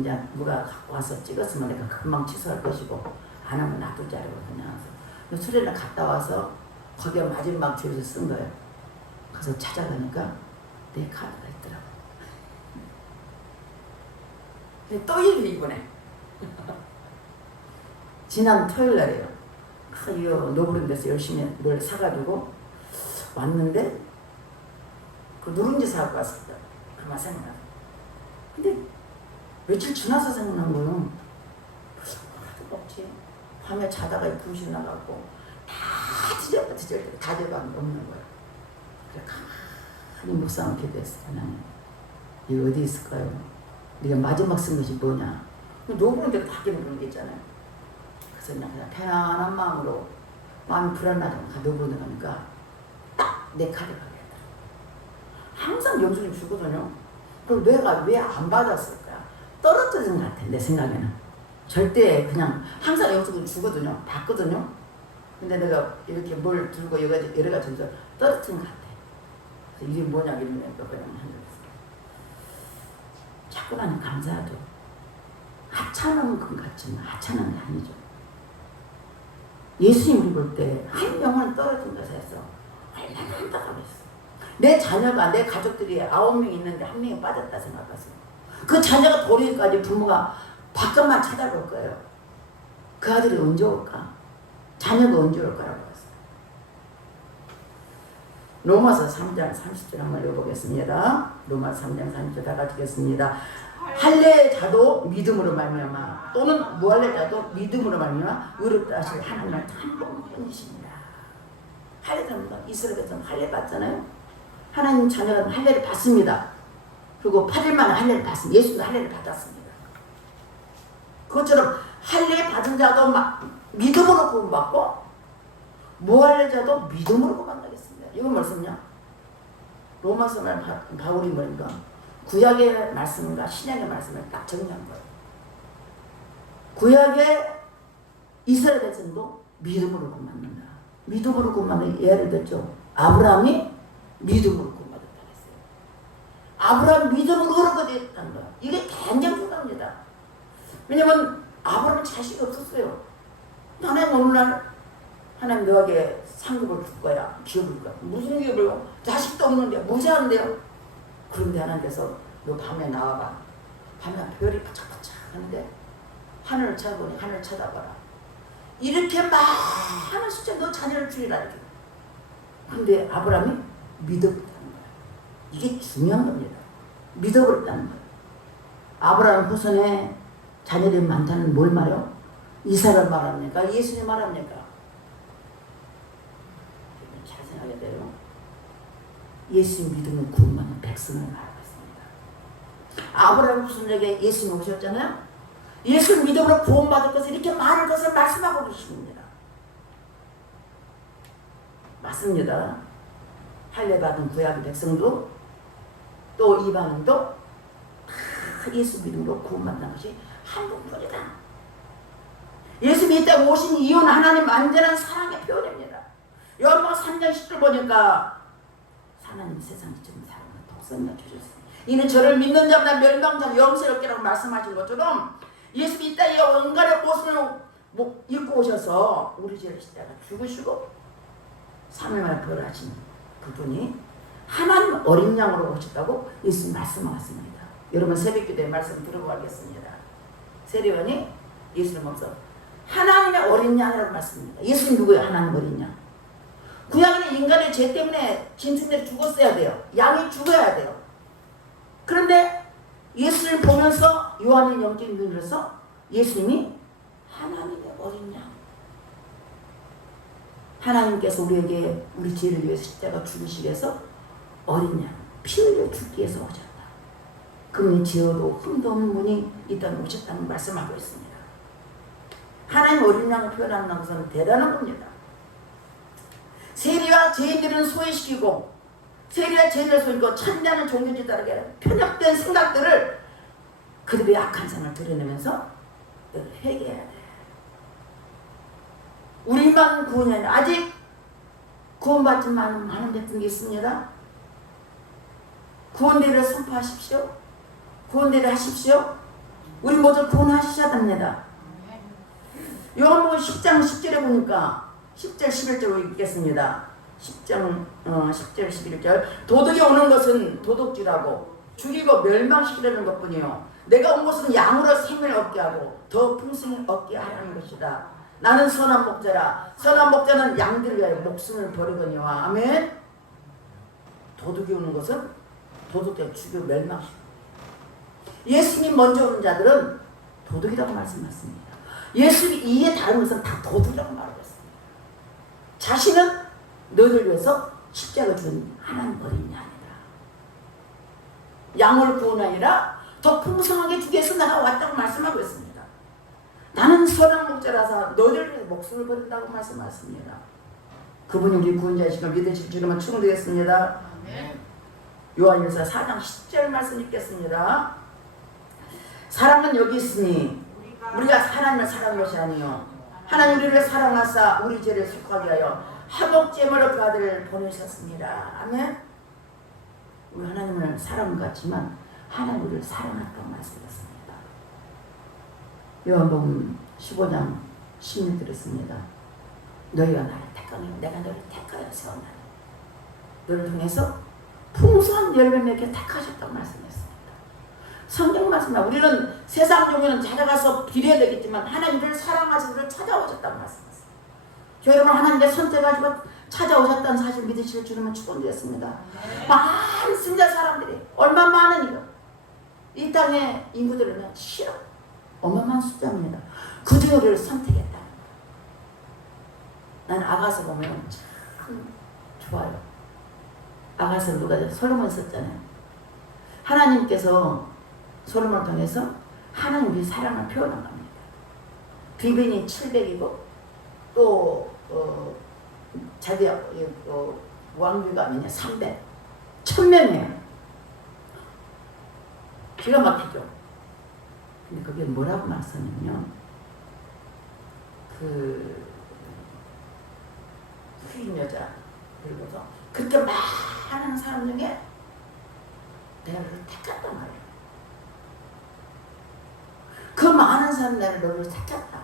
이제 누가 갖고 와서 찍었으면 내가 금방 취소할 것이고 안 하면 놔두자 이러고 그냥 수련회 갔다 와서 거기에 마지막 줄에서 쓴 거예요. 그래서 찾아가니까 내 카드가 있더라고. 근데 또 일을 이번에 지난 토요일 날이에요. 노브른 데서 열심히 뭘 사가지고 왔는데 그 누룽지 사갖고 왔습니다. 그만 생각나. 근데 며칠 지나서 생각난 거예요. 하도 없지. 밤에 자다가 불이 나갖고 다 뒤져봤는데 없는 거예요. 그래 가만히 묵상하게 됐어요. 하나님 이거 어디 있을까요? 네가 마지막 쓴 것이 뭐냐? 노브른 데도 하긴 그런 게 있잖아요. 그래서 그냥 편안한 마음으로 마음이 불안하다고 노브른 데 가니까 딱 내 카드가 항상 영수증 주거든요. 그럼 내가 왜 안 받았을까? 떨어뜨린 것 같아 내 생각에는. 절대 그냥 항상 영수증 주거든요. 받거든요. 근데 내가 이렇게 뭘 들고 여러 가지 떨어뜨린 것 같아. 그래서 이게 뭐냐 이러면 그냥 하늘에서 자꾸 나는 감사하죠. 하찮은 것 같지만 하찮은 게 아니죠. 예수님을 볼 때 한 명은 떨어진 것에서 얼마나 안타까웠어요. 내 자녀가 내 가족들이 9명 있는데 1명이 빠졌다 생각하세요. 그 자녀가 도리까지 부모가 밖만 쳐다볼 거예요. 그 아들이 언제 올까? 자녀가 언제 올까라고 했어요. 로마서 3장 30절 한번 읽어보겠습니다. 로마서 3장 30절 다 같이 읽겠습니다. 할례자도 믿음으로 말미암아 또는 무할례자도 믿음으로 말미암아 의롭다 하실 하나님을 한 분이십니다. 할례자입니다. 이스라엘 백성은 할례 받잖아요. 하나님 자녀가 할례를 받습니다. 그리고 8일 만에 할례를 받습니다. 예수도 할례를 받았습니다. 그것처럼 할례 받은 자도 믿음으로 구원받고 무할례자도 믿음으로 구원받겠습니다. 이건 말씀이냐? 로마서 말 바울이 뭐니까 구약의 말씀과 신약의 말씀을 딱 정리한 거예요. 구약의 이스라엘 백성도 믿음으로 구원받는다. 믿음으로 구원받는 예를 들죠. 아브라함이 믿음으로 구원받았다 했어요. 아브라함 믿음으로 그렇게 됐다는 거예요. 이게 굉장히 중요합니다. 왜냐면 아브라함은 자식이 없었어요. 하나님 어느 날 하나님 너에게 상급을 줄 거야. 기업을 줄 거야. 무슨 기업을요? 자식도 없는데 무지한데요. 그런데 하나님께서 너 밤에 나와봐. 밤에 별이 반짝반짝 하는데 하늘을 쳐다보니 하늘을 쳐다봐라. 이렇게 많은 숫자 너 자녀를 주리라. 그런데 아브라함이 믿어버렸다는 거예요. 이게 중요한 겁니다. 믿어버렸다는 거예요. 아브라함 후손에 자녀들이 많다는 뭘 말해요? 이삭을 말합니까? 예수님 말합니까? 잘 생각해야 돼요. 예수님 믿음을 구원받는 백성을 말하고 있습니다. 아브라함 후손에게 예수님 오셨잖아요. 예수를 믿음으로 구원받을 것을 이렇게 많은 것을 말씀하고 계십니다. 맞습니다. 할례 받은 구약 백성도 또 이방인도 다 예수 믿음으로 구원받는 것이 한 분뿐이다. 예수님이 이 땅에 오신 이유는 하나님 완전한 사랑의 표현입니다. 요한복음 3장 10절 보니까 하나님 세상에 좀 사랑을 독선해 주셨어요. 이는 저를 믿는 자보다 멸망자는 영생없게라고 말씀하신 것처럼 예수님이 이 땅에 원간의 모습을 입고 오셔서 우리 죄를 십자가 죽으시고 3일 만에 부활하신 그분이 하나님 어린 양으로 오셨다고 예수님 말씀하셨습니다. 여러분 새벽기도에 말씀 들어보겠습니다. 세례요한이 예수님 앞서 하나님의 어린 양이라고 말씀합니다. 예수님 누구예요? 하나님 어린 양. 구약에는 인간의 죄 때문에 짐승들이 죽었어야 돼요. 양이 죽어야 돼요. 그런데 예수를 보면서 요한의 영적인 눈을 들어서 예수님이 하나님의 어린 양. 하나님께서 우리에게 우리 죄를 위해서 십자가 죽으시기 위해서 어린 양, 피 흘려 죽기 위해서 오셨다. 그분이 지어도 흠도 없는 분이 이 땅에 오셨다는 말씀하고 있습니다. 하나님 어린 양을 표현하는 것은 대단한 겁니다. 세리와 죄인들은 소외시키고 세리와 죄인을 소외시키고 천대하는 종교주의 따르게 편협된 생각들을 그들의 악한 삶을 드러내면서 늘 회개해야 돼. 우리만 구원이 아니라 아직 구원받지 많은 백성이 있습니다. 구원대를 선포하십시오. 구원대를 하십시오. 우리 모두 구원하셔야 됩니다. 요한복음 10장 10절에 보니까 10절 11절로 읽겠습니다. 10장 10절 11절 도둑이 오는 것은 도둑질하고 죽이고 멸망시키려는 것뿐이요 내가 온 것은 양으로 생명을 얻게 하고 더 풍성히 얻게 하라는 것이다. 나는 선한 목자라. 선한 목자는 양들을 위하여 목숨을 버리거니와. 아멘. 도둑이 오는 것은 도둑들 죽이고 멸망시키고 예수님 먼저 오는 자들은 도둑이라고 말씀하셨습니다. 예수님이 이에 다른 것은 다 도둑이라고 말하고 있습니다. 자신은 너희를 위해서 십자가 죽은 하나님 어린 양이다. 양을 구원하니라 더 풍성하게 주기 위해서 내가 왔다고 말씀하고 있습니다. 나는 선한 목자라서 너희를 위해 목숨을 버린다고 말씀하셨습니다. 그분이 우리 구원자이심을 믿으실 줄만 충분되겠습니다. 요한일서 4장 10절 말씀 읽겠습니다. 사랑은 여기 있으니 우리가 하나님을 사랑한 것이 아니요 하나님 우리를 사랑하사 우리 죄를 속하게 하여 화목제물로 그 아들을 보내셨습니다. 아멘. 우리 하나님을 사랑한 것 같지만 하나님 우리를 사랑했다고 말씀했습니다. 요한복음 15장 16절 들었습니다. 너희가 나를 택하니 내가 너를 택하여 세웠나니 너를 통해서 풍성한 열매 맺게 택하셨다고 말씀했습니다. 성경 말씀입니다. 우리는 세상 종교는 찾아가서 빌어야 되겠지만 하나님을 사랑하시는 분을 찾아오셨다고 말씀했습니다. 여러분 하나님께 선택하시고 찾아오셨다는 사실 믿으실 줄은 축원드렸습니다. 많은 신자 사람들이 얼마 많으니까 이 땅의 인구들은 싫어. 어마어마한 숫자입니다. 그 중에 우리를 선택했다. 나는 아가서 보면 참 좋아요. 아가서를 누가 솔로몬 썼잖아요. 하나님께서 솔로몬을 통해서 하나님의 사랑을 표현한 겁니다. 비빈이 700이고 또 자기 왕비가 300 1000명이에요. 기가 막히죠. 근데 그게 뭐라고 말씀하냐면요. 그 흑인 여자 그리고서 그때 많은 사람 중에 내가 너를 택했단 말이에요. 그 많은 사람 너를 택했다.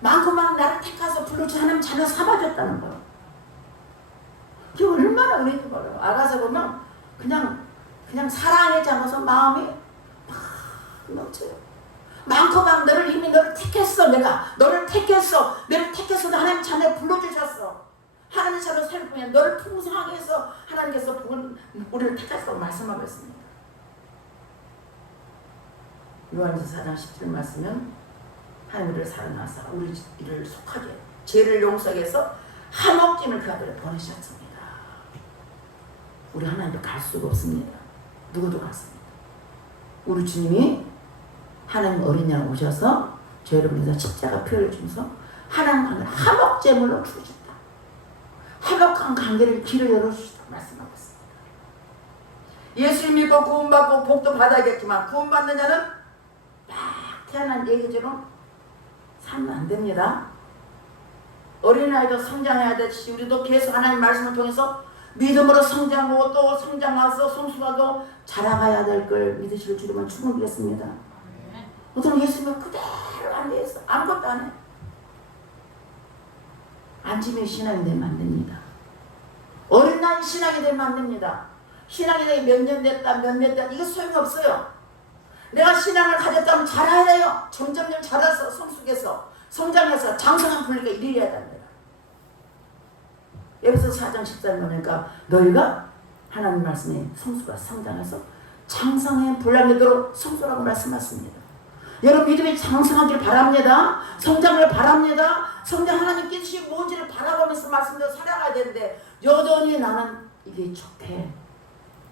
많고 많은 나를 택해서 불러주 하나님 자녀 삼아줬다는 거예요. 그게 얼마나 은혜인지 몰라요. 알아서 보면 그냥 사랑에 잠아서 마음이 막 넘쳐요. 많고 많은 너를 이미 너를 택했어. 내가 너를 택했어. 너를 택해서 하나님 자녀 불러주셨어. 하나님 자녀 살뿐이야. 너를 풍성하게 해서 하나님께서 우리를 택했어 말씀하고 있습니다. 요한일서 4장 10절 말씀은 하나님 우리를 사랑하사 우리를 속하게 죄를 용서하게 해서 한옥짐을 그 아들을 보내셨습니다. 우리 하나님도 갈 수가 없습니다. 누구도 갔습니다. 우리 주님이 하나님 어린 양 오셔서 죄를 위해서 십자가 표를 주면서 하나님 관계를 화목제물로 주셨다. 화목한 관계를 길을 열어주셨다 말씀하고 있습니다. 예수를 믿고 구원받고 복도 받아야겠지만 구원받는 자는 막 태어난 얘기처럼 살면 안 됩니다. 어린아이도 성장해야 되듯이 우리도 계속 하나님 말씀을 통해서 믿음으로 성장하고 또 성장해서 성숙하고 자라가야 될 걸 믿으실 줄이면 충분히 믿습니다. 어떤 예수님은 그대로 앉아있어. 아무것도 안 해. 앉으면 신앙이 되면 안 됩니다. 어린 나이 신앙이 되면 안 됩니다. 신앙이 되게 몇 년 됐다 몇 년 됐다 이거 소용이 없어요. 내가 신앙을 가졌다면 자라야 돼요. 점점점 자라서 성숙해서 성장해서 장성한 분리가 이래야 됩니다. 여기서 4장 14절 보니까 너희가 하나님 말씀에 성수가 성장해서 장성해 불량되도록 성수라고 말씀하십니다. 여러분 믿음이 장성하길 바랍니다. 성장을 바랍니다. 성장 하나님 뜻이 뭔지를 바라보면서 말씀대로 살아가야 되는데 여전히 나는 이게 좋대.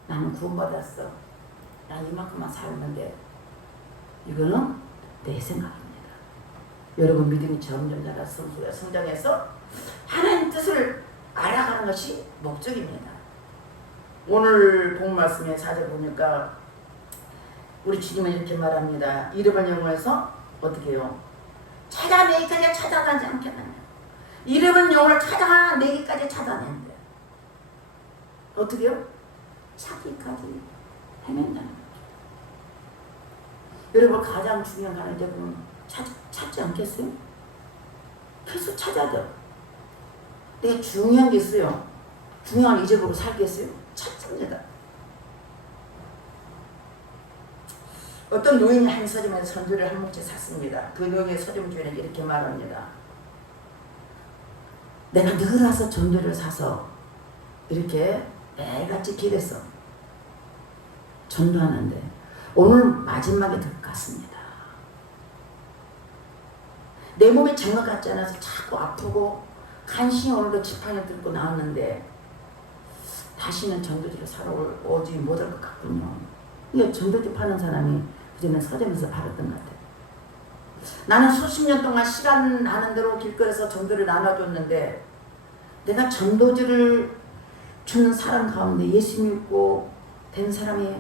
나는 구원받았어. 난 이만큼만 살았는데 이거는 내 생각입니다. 여러분 믿음이 점점 자라서 성장해서 하나님 뜻을 알아가는 것이 목적입니다. 오늘 본 말씀의 4절 보니까 우리 주님은 이렇게 말합니다. 잃어버린 영혼에서 어떻게 해요? 찾아내기까지 찾아가지 않겠느냐. 잃어버린 영혼을 찾아내기까지 찾아낸대. 어떻게 해요? 찾기까지 헤맨다는 거죠. 여러분 가장 중요한 하나님 여러분 찾지 않겠어요? 계속 찾아야 돼요. 내가 중요한 게 있어요. 중요한 잊어보고 살겠어요? 찾습니다. 어떤 노인이 한 서점에서 선조를 한 뭉치 샀습니다. 그 노인의 서점 주인은 이렇게 말합니다. 내가 늘 와서 전도를 사서 이렇게 매일같이 길에서 전도하는데 오늘 마지막에 될 것 같습니다. 내 몸이 정말 같지 않아서 자꾸 아프고 간신히 오늘도 지팡이를 들고 나왔는데 다시는 전도지를 사러 오지 못할 것 같군요. 이게 전도지 파는 사람이 그전에 서점에서 팔았던 것 같아요. 나는 수십 년 동안 시간 나는 대로 길거리에서 전도를 나눠줬는데 내가 전도지를 주는 사람 가운데 예수 믿고 된 사람이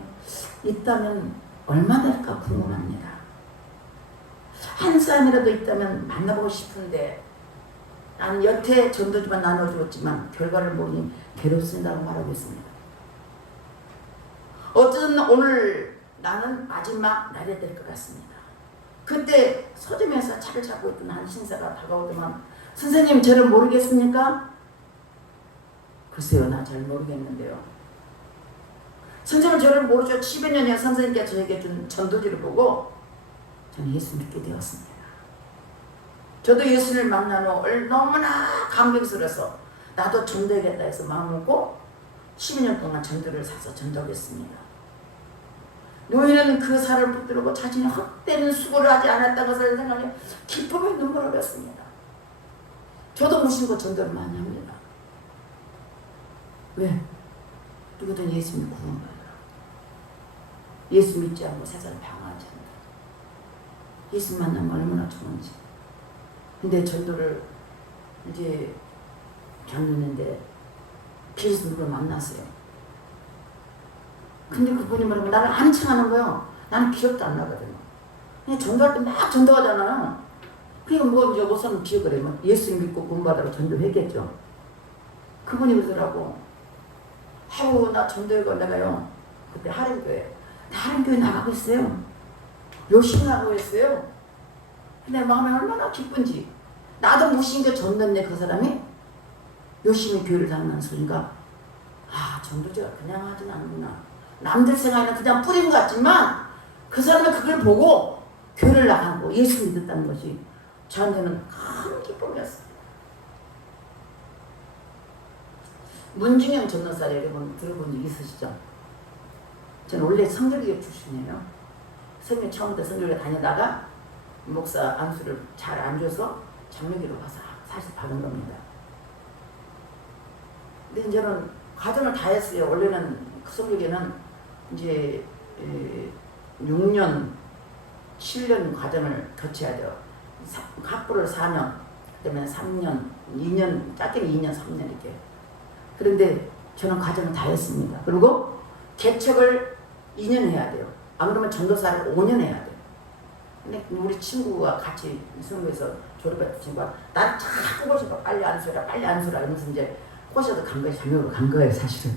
있다면 얼마 될까 궁금합니다. 한 사람이라도 있다면 만나보고 싶은데 나는 여태 전도지만 나눠주었지만 결과를 모르니 괴롭습니다고 말하고 있습니다. 어쨌든 오늘 나는 마지막 날이 될 것 같습니다. 그때 서점에서 차를 잡고 있던 한 신사가 다가오더만 선생님 저를 모르겠습니까? 글쎄요 나 잘 모르겠는데요. 선생님은 저를 모르죠. 10여 년 전 선생님께서 저에게 준 전도지를 보고 저는 예수 믿게 되었습니다. 저도 예수를 만난 후 너무나 감격스러워서 나도 전도하겠다 해서 마음먹고 12년 동안 전도를 사서 전도하겠습니다. 노인은 그 살을 붙들고 자신이 헛되는 수고를 하지 않았다고 생각해 기쁨의 눈물을 흘렸습니다. 저도 무심코 전도를 많이 합니다. 왜? 누구든 예수 믿고 구원받아요. 예수 믿지 않고 세상을 방어하지 않는다. 예수 만나면 얼마나 좋은지. 근데 전도를 이제 겪는데 비스님을 만났어요. 근데 그분이 뭐라고 나를 안 칭하는 거예요. 나는 기억도 안 나거든요. 그냥 전도할 때 막 전도하잖아요. 그러니까 뭐 이제 우선 기억을 해요. 예수 믿고 구원받으러 전도했겠죠. 그분이 그러더라고. 아우 나 전도회가 내가요. 그때 하림교회. 하림교회 나가고 있어요. 열심히 나가고 있어요. 내 마음에 얼마나 기쁜지. 나도 무신교 전도인데 그 사람이 열심히 교회를 다니는 소리가 아 전도제가 그냥 하진 않는구나. 남들 생각에는 그냥 뿌린 것 같지만 그 사람은 그걸 보고 교회를 나가고 예수 믿었다는 것이 저한테는 큰 기쁨이었어요. 문중영 전도사 여러분 들어본 적 있으시죠? 저는 원래 성결교회 출신이에요. 성경 처음부터 성결교회 다니다가 목사 안수를 잘 안 줘서 장로교로 가서 사실 받은 겁니다. 근데 이제는 과정을 다 했어요. 원래는 그 성결교회는 이제 6년, 7년 과정을 거쳐야 돼요. 학부를 4년, 그다음에 3년, 2년, 짧게는 2년, 3년 이렇게. 그런데 저는 과정을 다 했습니다. 그리고 개척을 2년 해야 돼요. 안 그러면 전도사를 5년 해야 돼요. 근데 우리 친구가 같이 성교에서 졸업했던 친구가 나를 자꾸 꼬셔서 빨리 안수라 빨리 안수라 이러면서 이제 꼬셔도 간 거예요. 장교로 간 거예요 사실은.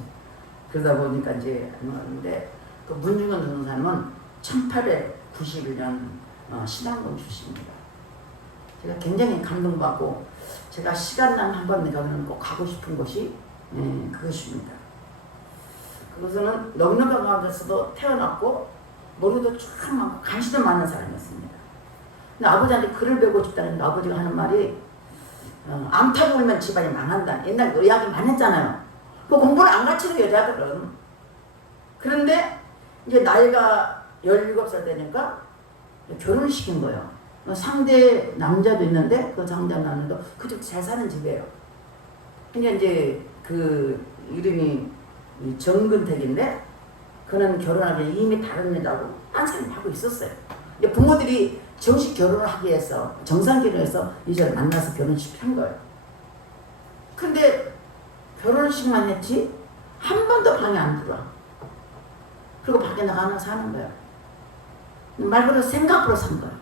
그러다 보니까 이제 하는데 그 문중현 전도사님은 1891년 신앙금 출신입니다. 제가 굉장히 감동받고 제가 시간 나면 한번 내가 그러면 꼭 가고 싶은 곳이 그것입니다. 그것은 넉넉한 가운데서도 태어났고 머리도 참 많고 간신도 많은 사람이었습니다. 근데 아버지한테 글을 배우고 싶다는데 아버지가 하는 말이 암탉이 울면 집안이 망한다. 옛날 그 이야기 많이 했잖아요. 그 공부를 안 가르치는 여자들은. 그런데 이제 나이가 17살 되니까 결혼을 시킨 거예요. 상대 남자도 있는데 그 상대 남자도 그쪽 잘 사는 집이에요. 근데 이제 그 이름이 정근택인데 그는 결혼하기 이미 다른 여자하고 딴 하고 있었어요. 근데 부모들이 정식 결혼을 하기 위해서 정상 결혼해서 이 여자를 만나서 결혼식 한 거예요. 근데 결혼식만 했지 한 번도 방에 안 들어와. 그리고 밖에 나가면 사는 거예요. 말 그대로 생각으로 산 거예요.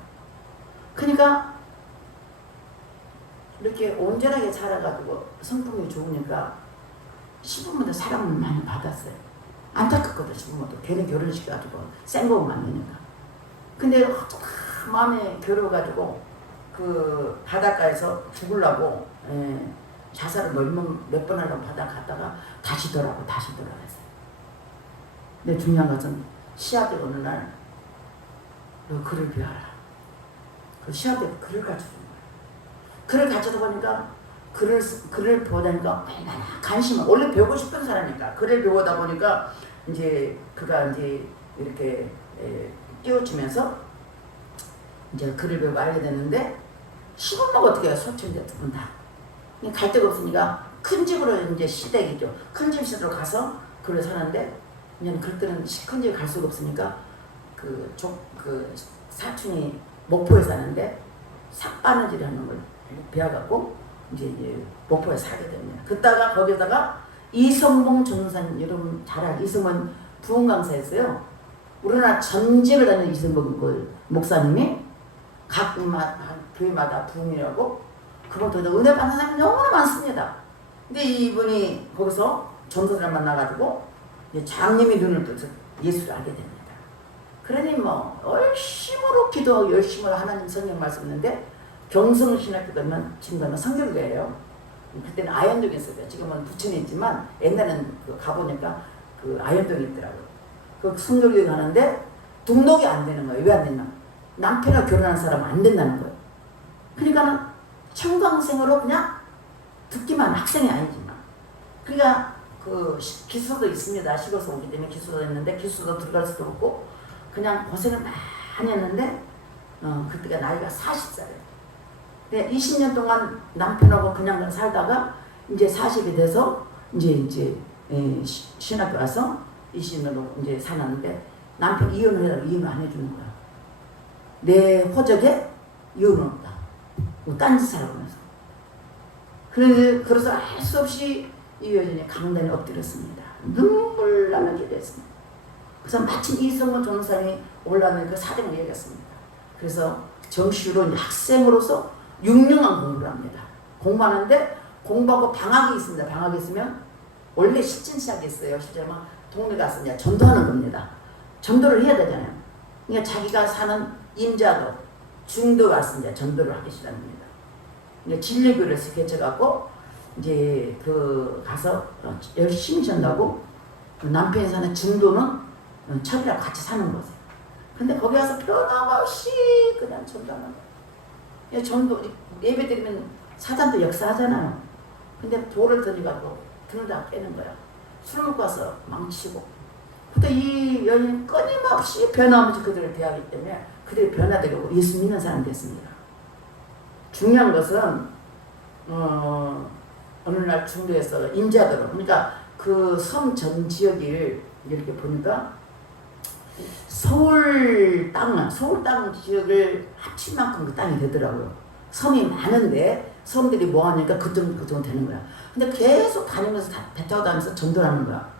그러니까 이렇게 온전하게 살아가지고 성품이 좋으니까 시부모도 사랑을 많이 받았어요. 안타깝거든 시부모도. 괜히 결혼시켜가지고 생곡 만드니까. 근데 마음에 괴로워가지고 그 바닷가에서 죽으려고 자살을 몇 번 하려고 바닷가 갔다가 다시 돌아갔어요. 근데 중요한 것은 시합에 어느 날 너 글을 배워라. 그 시합에 글을 가르쳐준 거예요. 글을 가르쳐다 보니까 글을 배우다니까 얼마나 관심을 원래 배우고 싶은 사람이니까 글을 배우다 보니까 이제 그가 이제 이렇게 띄워주면서 이제 글을 배우고 알게 됐는데 시골만 어떻게 해요? 소천대 두 분 다. 갈 데가 없으니까 큰 집으로 이제 시댁이죠. 큰 집으로 가서 글을 사는데 이제 그때는 큰 집에 갈 수가 없으니까 그 사촌이 목포에 사는데 삭바느질 하는 걸 배워갖고 이제 목포에 살게 됩니다. 그다가 거기다가 이성봉 전도사님 여러분 잘 알고 이성봉 부흥 강사였어요. 우리나라 전쟁을 다니는 이성봉 그 목사님이 각 교회마다 부흥이라고 그분도 은혜 받는 사람이 너무나 많습니다. 근데 이분이 거기서 전도사를 만나가지고 장님이 눈을 떠서 예수를 알게 됩니다. 그러니 뭐 열심으로 기도하고 열심으로 하나님 성경 말씀 듣는데 경성신학교 가면 지금 가면 성결교예요. 그때는 아현동에 있었어요. 지금은 부천에 있지만 옛날에는 가보니까 그 아현동에 있더라고요. 그 성결교에 가는데 등록이 안 되는 거예요. 왜 안 됐나? 남편과 결혼한 사람은 안 된다는 거예요. 그러니까 청강생으로 그냥 듣기만 학생이 아니지만 그러니까 그 기수도 있습니다. 시골에서 오기 때문에 기수도 있는데 기수도 들어갈 수도 없고 그냥 고생을 많이 했는데 그때가 나이가 40살이에요. 20년 동안 남편하고 그냥 살다가 이제 40이 돼서 이제 신학교 가서 20년으로 이제 살았는데 남편 이혼을 해달라고 이혼을 안 해주는 거야. 내 호적에 이혼은 없다. 딴 짓 하면서. 그래서 할 수 없이 이 여전히 강단에 엎드렸습니다. 눈물 나는 기도했습니다. 그래서 마침 이성문 전도사님이 올라오는 그 사정을 얘기했습니다. 그래서 정시로 이제 학생으로서 6년간 공부를 합니다. 공부하는데 공부하고 방학이 있습니다. 방학이 있으면 원래 실전 시작이 있어요. 실제 막 동네 가서 이제 전도하는 겁니다. 전도를 해야 되잖아요. 그러니까 자기가 사는 임자도 중도 가서 이제 전도를 하기 시작합니다. 이제 진리교를 개척하고 이제 그 가서 열심히 전도하고 남편이 사는 중도는 철이랑 같이 사는 거죠. 근데 거기 가서 변함없이 그냥 전도하는 거예요. 전도 예배 드리면 사단도 역사하잖아요. 근데 돌을 던져가지고 등을 다 빼는 거야. 술 먹고 와서 망치고. 근데 이 여인은 끊임없이 변함없이 그들을 대하기 때문에 그들이 변화되고 예수 믿는 사람이 됐습니다. 중요한 것은 어느 날 중도에서 임자도로 그러니까 그 섬 전 지역을 이렇게 보니까 서울 땅 지역을 합친 만큼 그 땅이 되더라고요. 섬이 많은데 섬들이 모아니까 그 정도 되는 거야. 근데 계속 다니면서 배 타고 다니면서 전도를 하는 거야.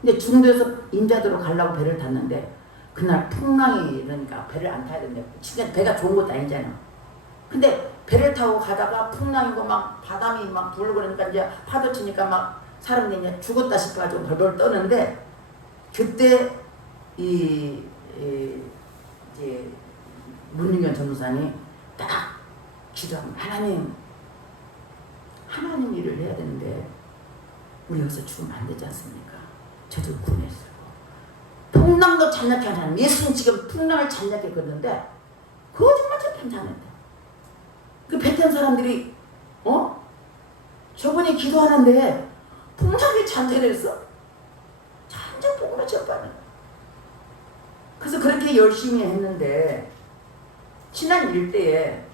근데 중도에서 임자도로 가려고 배를 탔는데 그날 풍랑이 이러니까 배를 안 타야 된대. 진짜 배가 좋은 것도 아니잖아. 근데 배를 타고 가다가 풍랑이고 막 바람이 막 불고 그러니까 이제 파도 치니까 막 사람들이 이제 죽었다 싶어가지고 벌벌 떠는데 그때 이제 문윤경 전도사님 딱 기도하면 하나님 일을 해야 되는데 우리 여기서 죽으면 안 되지 않습니까? 저도 군했어요. 풍랑도 잔뜩히 하잖아요. 예수님 지금 풍랑을 잔뜩히 걷는데 거짓말처럼 괜찮은데 그 배탄 사람들이 저분이 기도하는데 풍랑이 잔뜩했어. 잔뜩 복음을 접하는. 그래서 그렇게 열심히 했는데 지난 일대에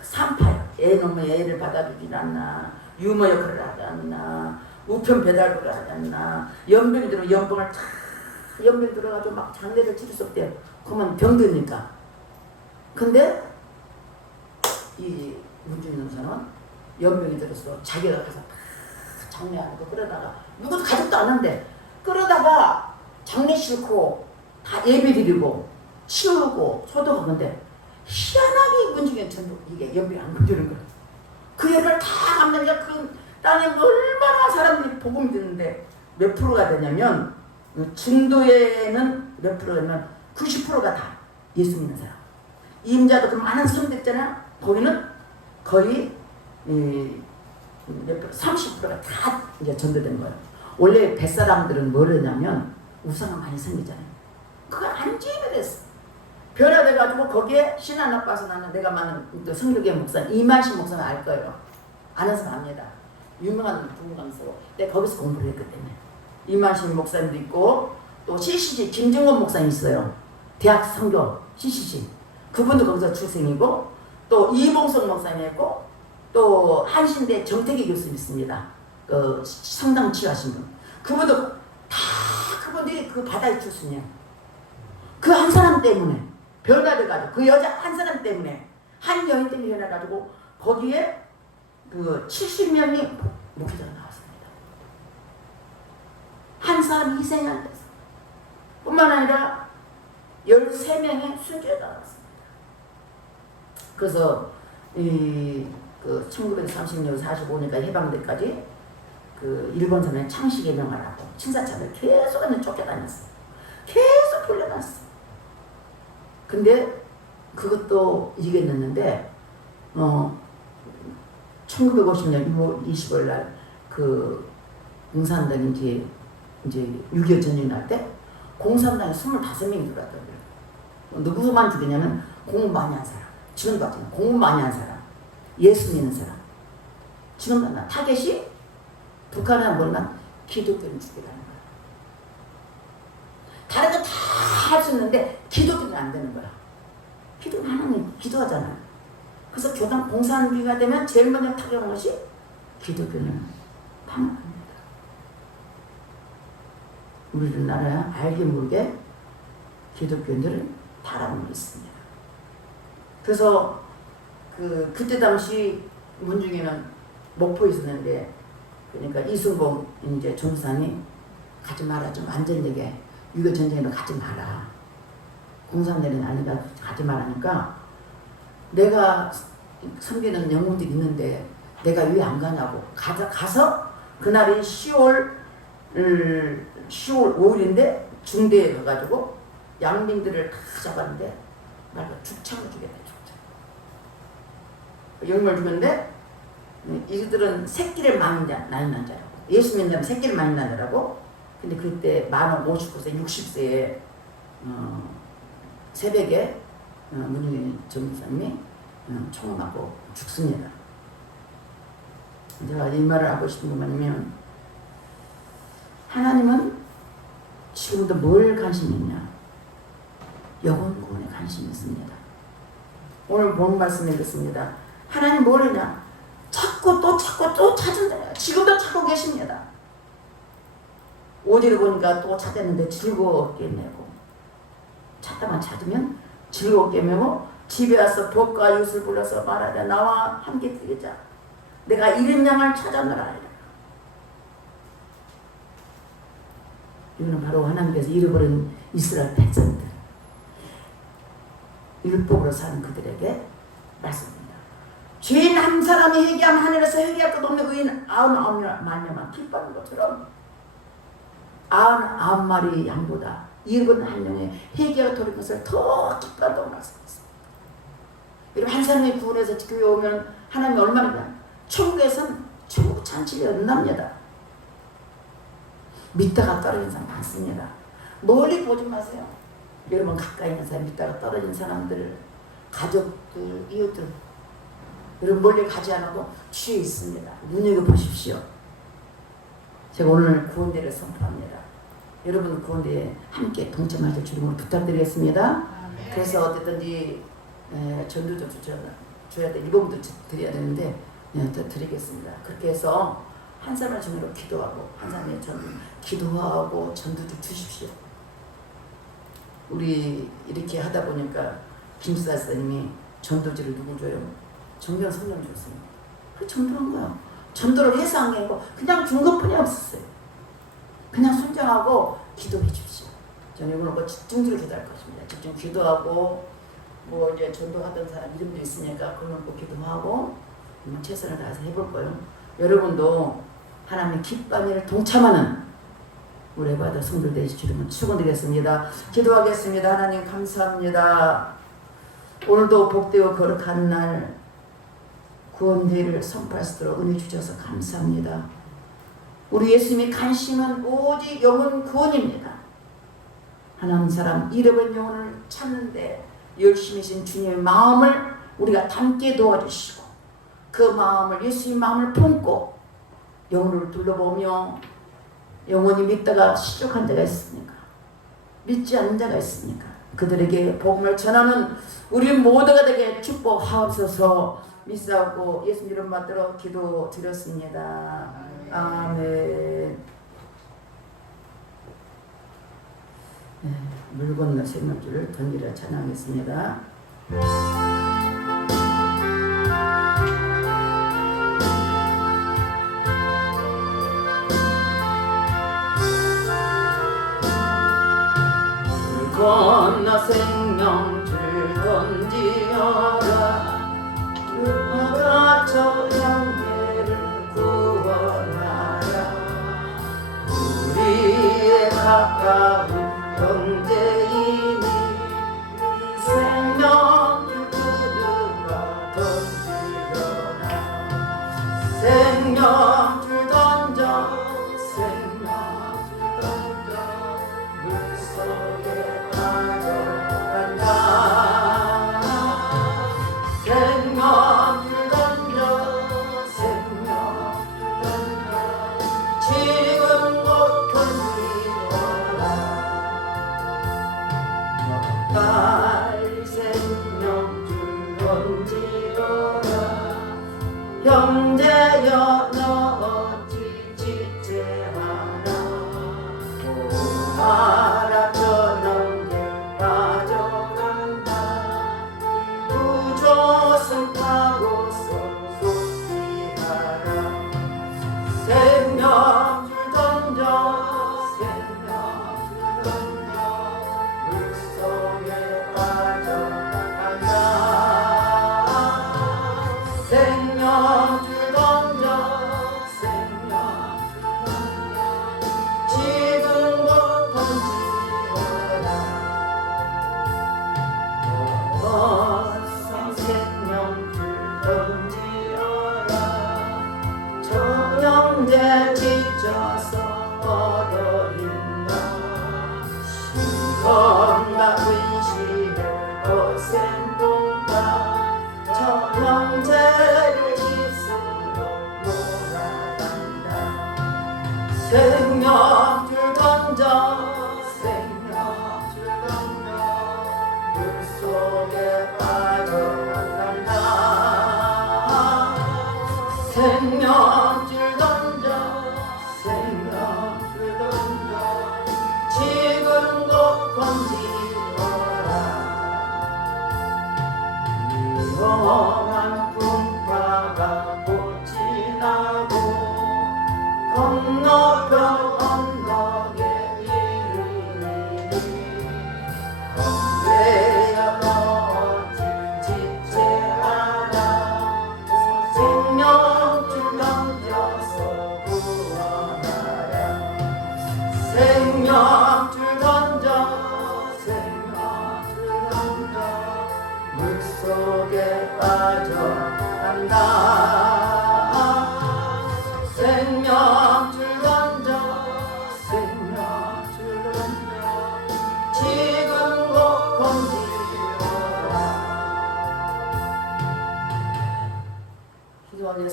산파요. 애 놈의 애를 받아주질 않나, 유머 역할을 하지 않나, 우편 배달부를 하지 않나, 연병이 들어 연병을 연병 들어가지고 막 장례를 치를 수 없대요. 그러면 병드니까. 근데 이 문준영 선은 연병이 들어서 자기가 가서 장례하고 그러다가 누구도 가족도 안 한대. 그러다가 장례 싫고 다 예배 드리고 치우고 소독하는데 희한하게 문중현 전부 이게 연병이 안 건드는 거야. 그 열을 다 감당하니까 그 땅에 얼마나 사람들이 복음이 듣는데 몇 프로가 되냐면 중도에는 몇 프로냐면 90%가 다 예수 믿는 사람. 임자도 그 많은 성도 있잖아. 거기는 거의 30%가 다 이제 전도된 거예요. 원래 뱃사람들은 뭘 하냐면 우상을 많이 생기잖아요. 그거 안 예배됐어. 변화돼가지고 거기에 신안 아빠서 나는 내가 많은 또 성교계 목사 이만식 목사는 알 거예요. 아는 사람 압니다. 유명한 부흥강사로 내가 거기서 공부를 했기 때문에 이만식 목사님도 있고 또 CCC 김정원 목사님 있어요. 대학 성교 CCC 그분도 거기서 출생이고 또 이봉석 목사님 있고 또 한신대 정태기 교수님 있습니다. 그 성당 치유하신 분 그분도 다 그분들이 그 바다의 출신이에요. 그 한 사람 때문에 변화돼가지고 그 여자 한 사람 때문에 한 여인 때문에 변화가지고 거기에 그 70명이 목회자가 나왔습니다. 한 사람 희생이 안 됐어. 뿐만 아니라 13명의 순교자가 나왔습니다. 그래서 그 1930년 45년까지 해방때까지 그 일본 사람의 창시개명을 하고 친사참을 계속 쫓겨다녔어. 계속 풀려났어. 근데 그것도 이겨냈는데 1950년 6월 20일 날 그 공산당이 이제 6.25 전쟁이 날 때 공산당에 25명이 들어왔더라고요. 누구만 죽이냐면 공부 많이 한 사람, 지금도 하지만 공부 많이 한 사람, 예수 믿는 사람. 지금도 나 타겟이 북한에 보면 기독교는 죽이라는 거야. 다른 거 다 할 수 있는데 기독교는 안 되는 거야. 기도는 하나님 기도하잖아. 그래서 교단 공산주의가 되면 제일 먼저 타격하는 것이 기독교는 방어합니다. 우리나라야 알게 모르게 기독교인들은 타락하고 있습니다. 그래서 그때 당시 문중에는 목포에 있었는데 그러니까 이순봉 이제 전사님이 가지 마라 좀 안전되게 6.25 전쟁에는 가지 마라. 공산당에는 아니다 가지 말라니까 내가 섬기는 영웅들이 있는데 내가 왜 안 가냐고 가서 그날이 10월 5일인데 중대에 가가지고 양민들을 다 잡았는데 말로 죽창을 죽였다. 죽창. 영웅을 죽였는데 이들은 새끼를 많이 낳는 자라고 예수 믿는 자는 새끼를 많이 낳느라고. 근데 그때 만 59세 60세에 새벽에 문중현 전무사님이 총을 맞고 죽습니다. 제가 이 말을 하고 싶은 건 뭐냐면 하나님은 지금도 뭘 관심이 있냐? 영혼 구원에 관심이 있습니다. 오늘 본 말씀 읽었습니다. 하나님 뭘 하냐? 찾고 또 찾은다. 지금도 찾고 계십니다. 오디를 보니까 또 찾았는데 즐거웠게 내고 찾다만 찾으면 즐겁게 메고 집에 와서 복과 이웃을 불러서 말하자 나와 함께 뛰자 내가 잃은 양을 찾아내라. 이거는 바로 하나님께서 잃어버린 이스라엘 백성들 율법으로 사는 그들에게 말씀합니다. 죄인 한 사람이 회개하면 하늘에서 회개할 것 없는 의인 99마리만 기뻐하는 것처럼 99마리 양보다 잃은 한 명의 회개가 돌이킨 것을 더 기뻐한다고 말씀했습니다. 여러분, 한 사람이 구원해서 교회 오면 하나님이 얼마나 천국에서는 천국 잔치가 끝납니다. 믿다가 떨어진 사람 많습니다. 멀리 보지 마세요. 여러분, 가까이 있는 사람, 믿다가 떨어진 사람들, 가족들, 이웃들, 여러분 멀리 가지 않아도 주위에 있습니다. 눈여겨보십시오. 제가 오늘 구원대를 선포합니다. 여러분 구원대에 함께 동참하실 주님을 부탁드리겠습니다. 그래서 어쨌든지 전도도 줘야 돼. 1번부터 드려야 되는데 더 드리겠습니다. 그렇게 해서 한 사람을 중으로 기도하고 한 사람의 기도하고 전도도 주십시오. 우리 이렇게 하다 보니까 김수사 선생님이 전도지를 누구 줘요? 정경 성령 줬습니다. 그 전도한 거야. 전도를 해서 한 게 아니고 그냥 준 것뿐이 없었어요. 그냥 순종하고 기도해 주십시오. 저는 이걸 집중적으로 기도할 것입니다. 집중 기도하고 뭐 이제 전도하던 사람 이름도 있으니까 그런 거 기도하고 최선을 다해서 해볼 거예요. 여러분도 하나님의 기뻐하는 일을 동참하는 우리 에바다 성들 되시기를 축원드리겠습니다. 기도하겠습니다. 하나님 감사합니다. 오늘도 복되고 거룩한 날 구원대를 선포할 수 있도록 은혜 주셔서 감사합니다. 우리 예수님의 관심은 오직 영혼 구원입니다. 하나님 사람 잃어버린 영혼을 찾는데 열심히신 주님의 마음을 우리가 담게 도와주시고 그 마음을 예수님의 마음을 품고 영혼을 둘러보며 영혼이 믿다가 실족한 자가 있습니까? 믿지 않는 자가 있습니까? 그들에게 복음을 전하는 우리 모두가 되게 축복하옵소서. 믿사옵고 예수님 이름 받들어 기도 드렸습니다. 아멘. 물 건너 생명줄을 던지려 찬양하겠습니다. 물 건너 생명줄 던지어라. 율법과 저 형제를 구원하라. 우리의 가까운 형제이니 생명줄 뜯으라 던지려라. 생명줄 던져 생명줄 던져 물속에 빠져간다. 생명줄 던져 생명줄 던져 지금 못 던지거라. 날 생명줄 던지거라. 형제여 너 어찌 지체하나. 오하라 저녁에 빠져간다. 구조선 타고서 속기하라. 생명줄 던져 생명줄 던져 물속에 빠져간다. 생명줄 던져 생명줄 던져 지금 못 던지거라. 생명줄 던지어라. 저 형제 지쳐서 얻어린다. 신검과 근심을 거센 동가. 저 형제를 입술로 몰아간다. 생명줄 던져 생명줄 던져 물속에 빠져간다. 생명줄 던져 생명줄 던져 지금도 건지어라. 위험한 풍파가 곧 지나고 건너편 언덕에 이르리니. 건배야 너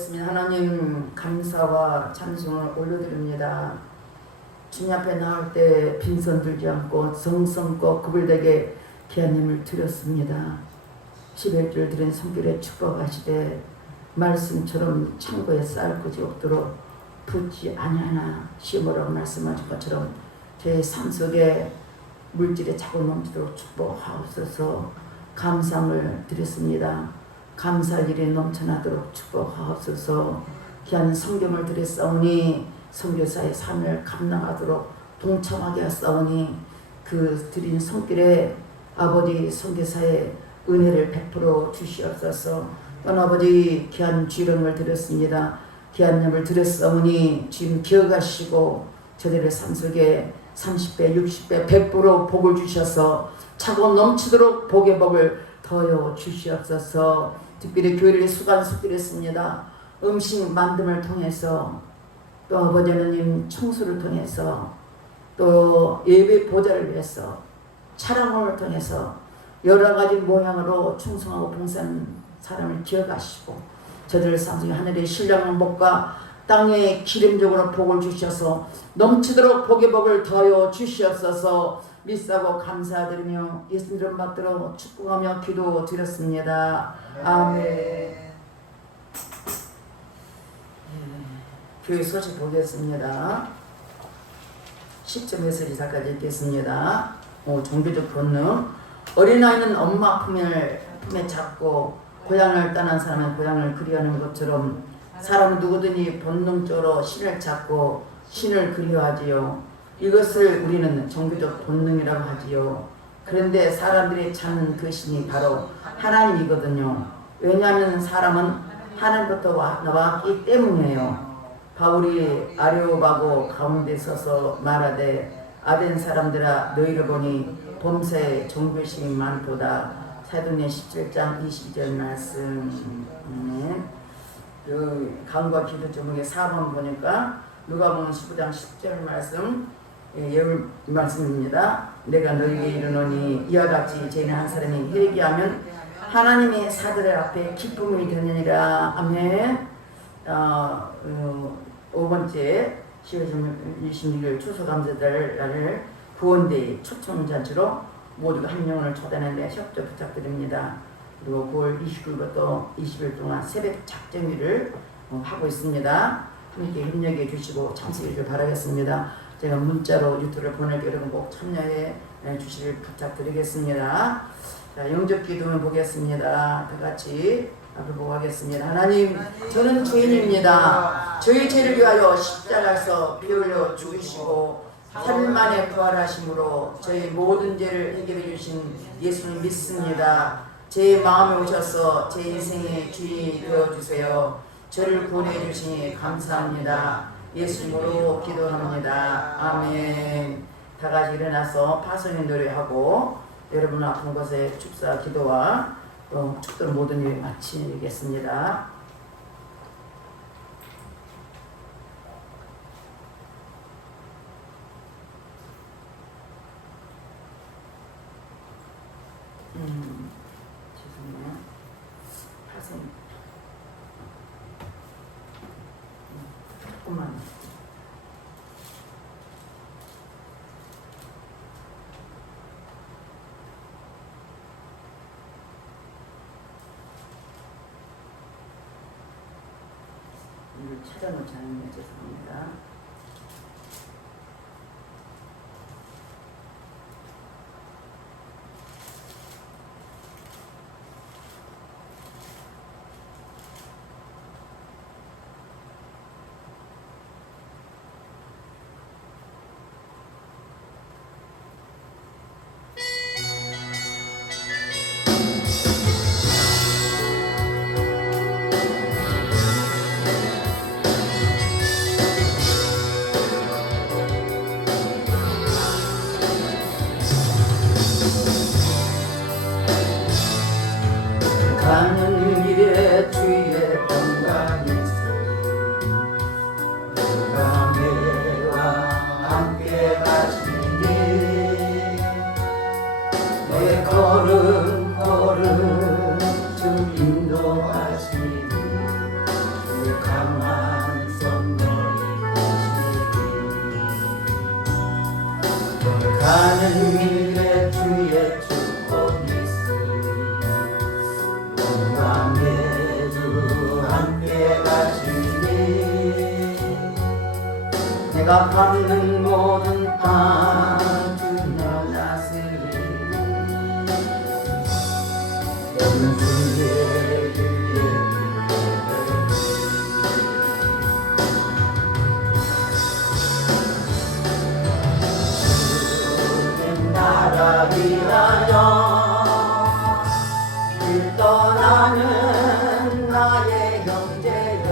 기도하겠습니다. 하나님 감사와 찬송을 올려드립니다. 주님 앞에 나올 때 빈손 들지 않고 정성껏 구불되게 귀하님을 드렸습니다. 11줄 드린 손길에 축복하시되 말씀처럼 창고에 쌓을 것이 없도록 붙지 아니하나 심으라고 말씀하신 것처럼 제 삶 속에 물질에 자꾸 넘치도록 축복하옵소서. 감상을 드렸습니다. 감사할 일이 넘쳐나도록 축복하옵소서. 귀한 성경을 드렸사오니 선교사의 삶을 감당하도록 동참하게 하사오니 그 드린 손길에 아버지 선교사의 은혜를 베풀어 주시옵소서. 또한 아버지 귀한 주령을 드렸습니다. 귀한 님을 드렸사오니 주님 기억하시고 저들의 삶 속에 30배 60배 100% 복을 주셔서 차고 넘치도록 복의 복을 더여 주시옵소서. 특별히 교회를 수간숙드렸습니다. 음식 만듦을 통해서 또 아버지 하나님 청소를 통해서 또 예배 보좌를 위해서 차량을 통해서 여러 가지 모양으로 충성하고 봉사하는 사람을 기억하시고 저들 삶 속에 하늘의 신령한 복과 땅에 기름적으로 복을 주셔서 넘치도록 복의 복을 더여 주시옵소서. 믿사고 감사드리며 예수님 이름 받들어 축복하며 기도 드렸습니다. 아멘. 교회 소식 보겠습니다. 10점에서 이사까지 읽겠습니다. 종교적 본능. 어린아이는 엄마 품에 잡고 고향을 떠난 사람은 고향을 그리워하는 것처럼 사람은 누구든지 본능적으로 신을 찾고 신을 그리워하지요. 이것을 우리는 종교적 본능이라고 하지요. 그런데 사람들이 찾는 그 신이 바로 하나님이거든요. 왜냐하면 사람은 하나님부터 나왔기 때문이에요. 바울이 아레오바고 가운데 서서 말하되 아덴 사람들아 너희를 보니 범사에 종교심이 많도다. 사도행전 17장 20절 말씀. 강과 기도 제목의 4번 보니까 누가복음 19장 10절 말씀 예물 말씀입니다. 내가 너희에게 이르노니 이와 같이 죄인 한 사람이 회개하면 하나님의 사들 앞에 기쁨이 되느니라. 아멘. 5번째 10월 26일 추수감사절을 구원대회 초청잔치로 모두가 한 영혼을 초대하는데 협조 부탁드립니다. 그리고 9월 29일부터 20일 동안 새벽 작정일을 하고 있습니다. 함께 협력해 주시고 참석해 주길 바라겠습니다. 제가 문자로 유튜브를 보낼 때 여러분 꼭 참여해 주시길 부탁드리겠습니다. 자, 영접 기도문 보겠습니다. 다 같이 앞을 보고 하겠습니다. 하나님, 저는 죄인입니다. 저희 죄를 위하여 십자가에서 피 흘려 죽으시고 3일 만에 부활하심으로 저희 모든 죄를 해결해 주신 예수님 믿습니다. 제 마음에 오셔서 제 인생의 주인이 되어주세요. 저를 구원해 주시니 감사합니다. 예수님으로 기도합니다. 아멘. 다 같이 일어나서 파송의 노래하고 여러분 아픈 곳에 축사 기도와 축도를 모든 일 마치겠습니다. 죄송해요. 파송 조금만. 이걸 찾아놓지 않으면 죄송합니다. 강한 선물이 되시리 가는 길에 주의 축복 있으리 몸과 매주 함께 가시니 내가 받는 모든 땅 주며 다스리니 영주의 길에 주님 나라 위하여 길 떠나는 나의 형제여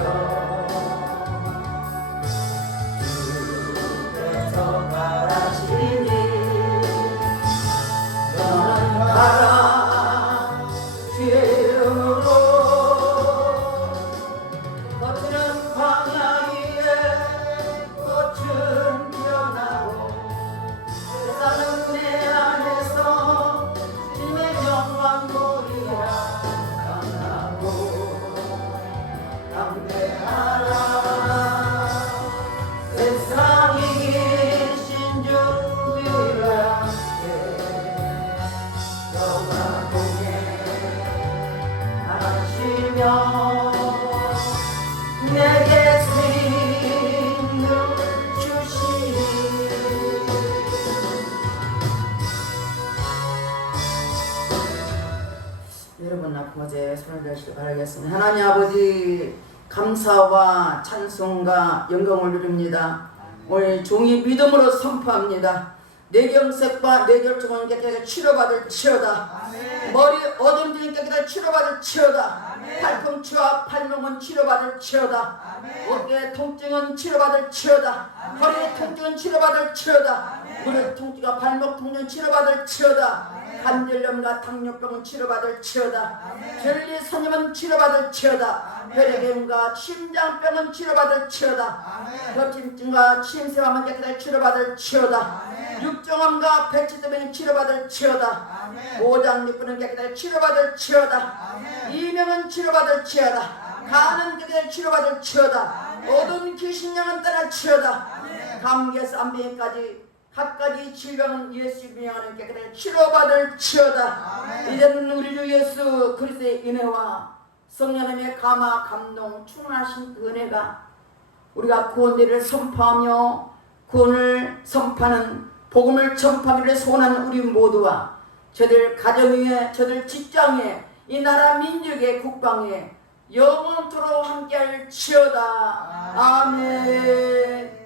주께서 가라시니 너는 가라 주의 이름으로 거칠은 광야 위에 꽃은 피어나고 세상은 내 안에서 주님의 영광 보리라 강하고 담대하라 세상이 이기신 주 유일하게 너와 동행하시며 내게 생명 주시니 여러분 낙후마제 손을 들시길 바라겠습니다. 하나님 아버지 감사와 찬송과 영광을 드립니다. 오늘 종이 믿음으로 선포합니다. 뇌경색과 뇌결정은 깨끗하게 치료받을 치료다. 머리 어둠들인 깨끗하게 치료받을 치료다. 팔꿈치와 팔목은 치료받을 치료다. 어깨 통증은 치료받을 치료다. 허리 통증은 치료받을 치료다. 무릎 통증과 발목 통증은 치료받을 치료다. 간질염과 당뇨병은 치료받을 치료다. 전리선염은 치료받을 치료다. 혈액염과 심장병은 치료받을 치료다. 혈침증과 침샘암은 깨끗하게 치료받을 치료다. 육정암과 백지병은 치료받을 치료다. 오장육부는 깨끗하게 치료받을 치료다. 이명은 치료받을 치료다. 간은 깨끗하게 치료받을 치료다. 어두운 귀신령은 떠날 치료다. 감기에서 안병까지 각가지 질병은 예수 명하는 깨끗하게 치료받을 치료다. 이제는 우리 주 예수 그리스도의 은혜와 성령님의 감화 감동 충만하신 그 은혜가 우리가 구원대를 선포하며 구원을 선포하는 복음을 전파하기를 소원하는 우리 모두와 저들 가정 위에 저들 직장 위에 이 나라 민족의 국방에 영원토록 함께할 치여다. 아멘.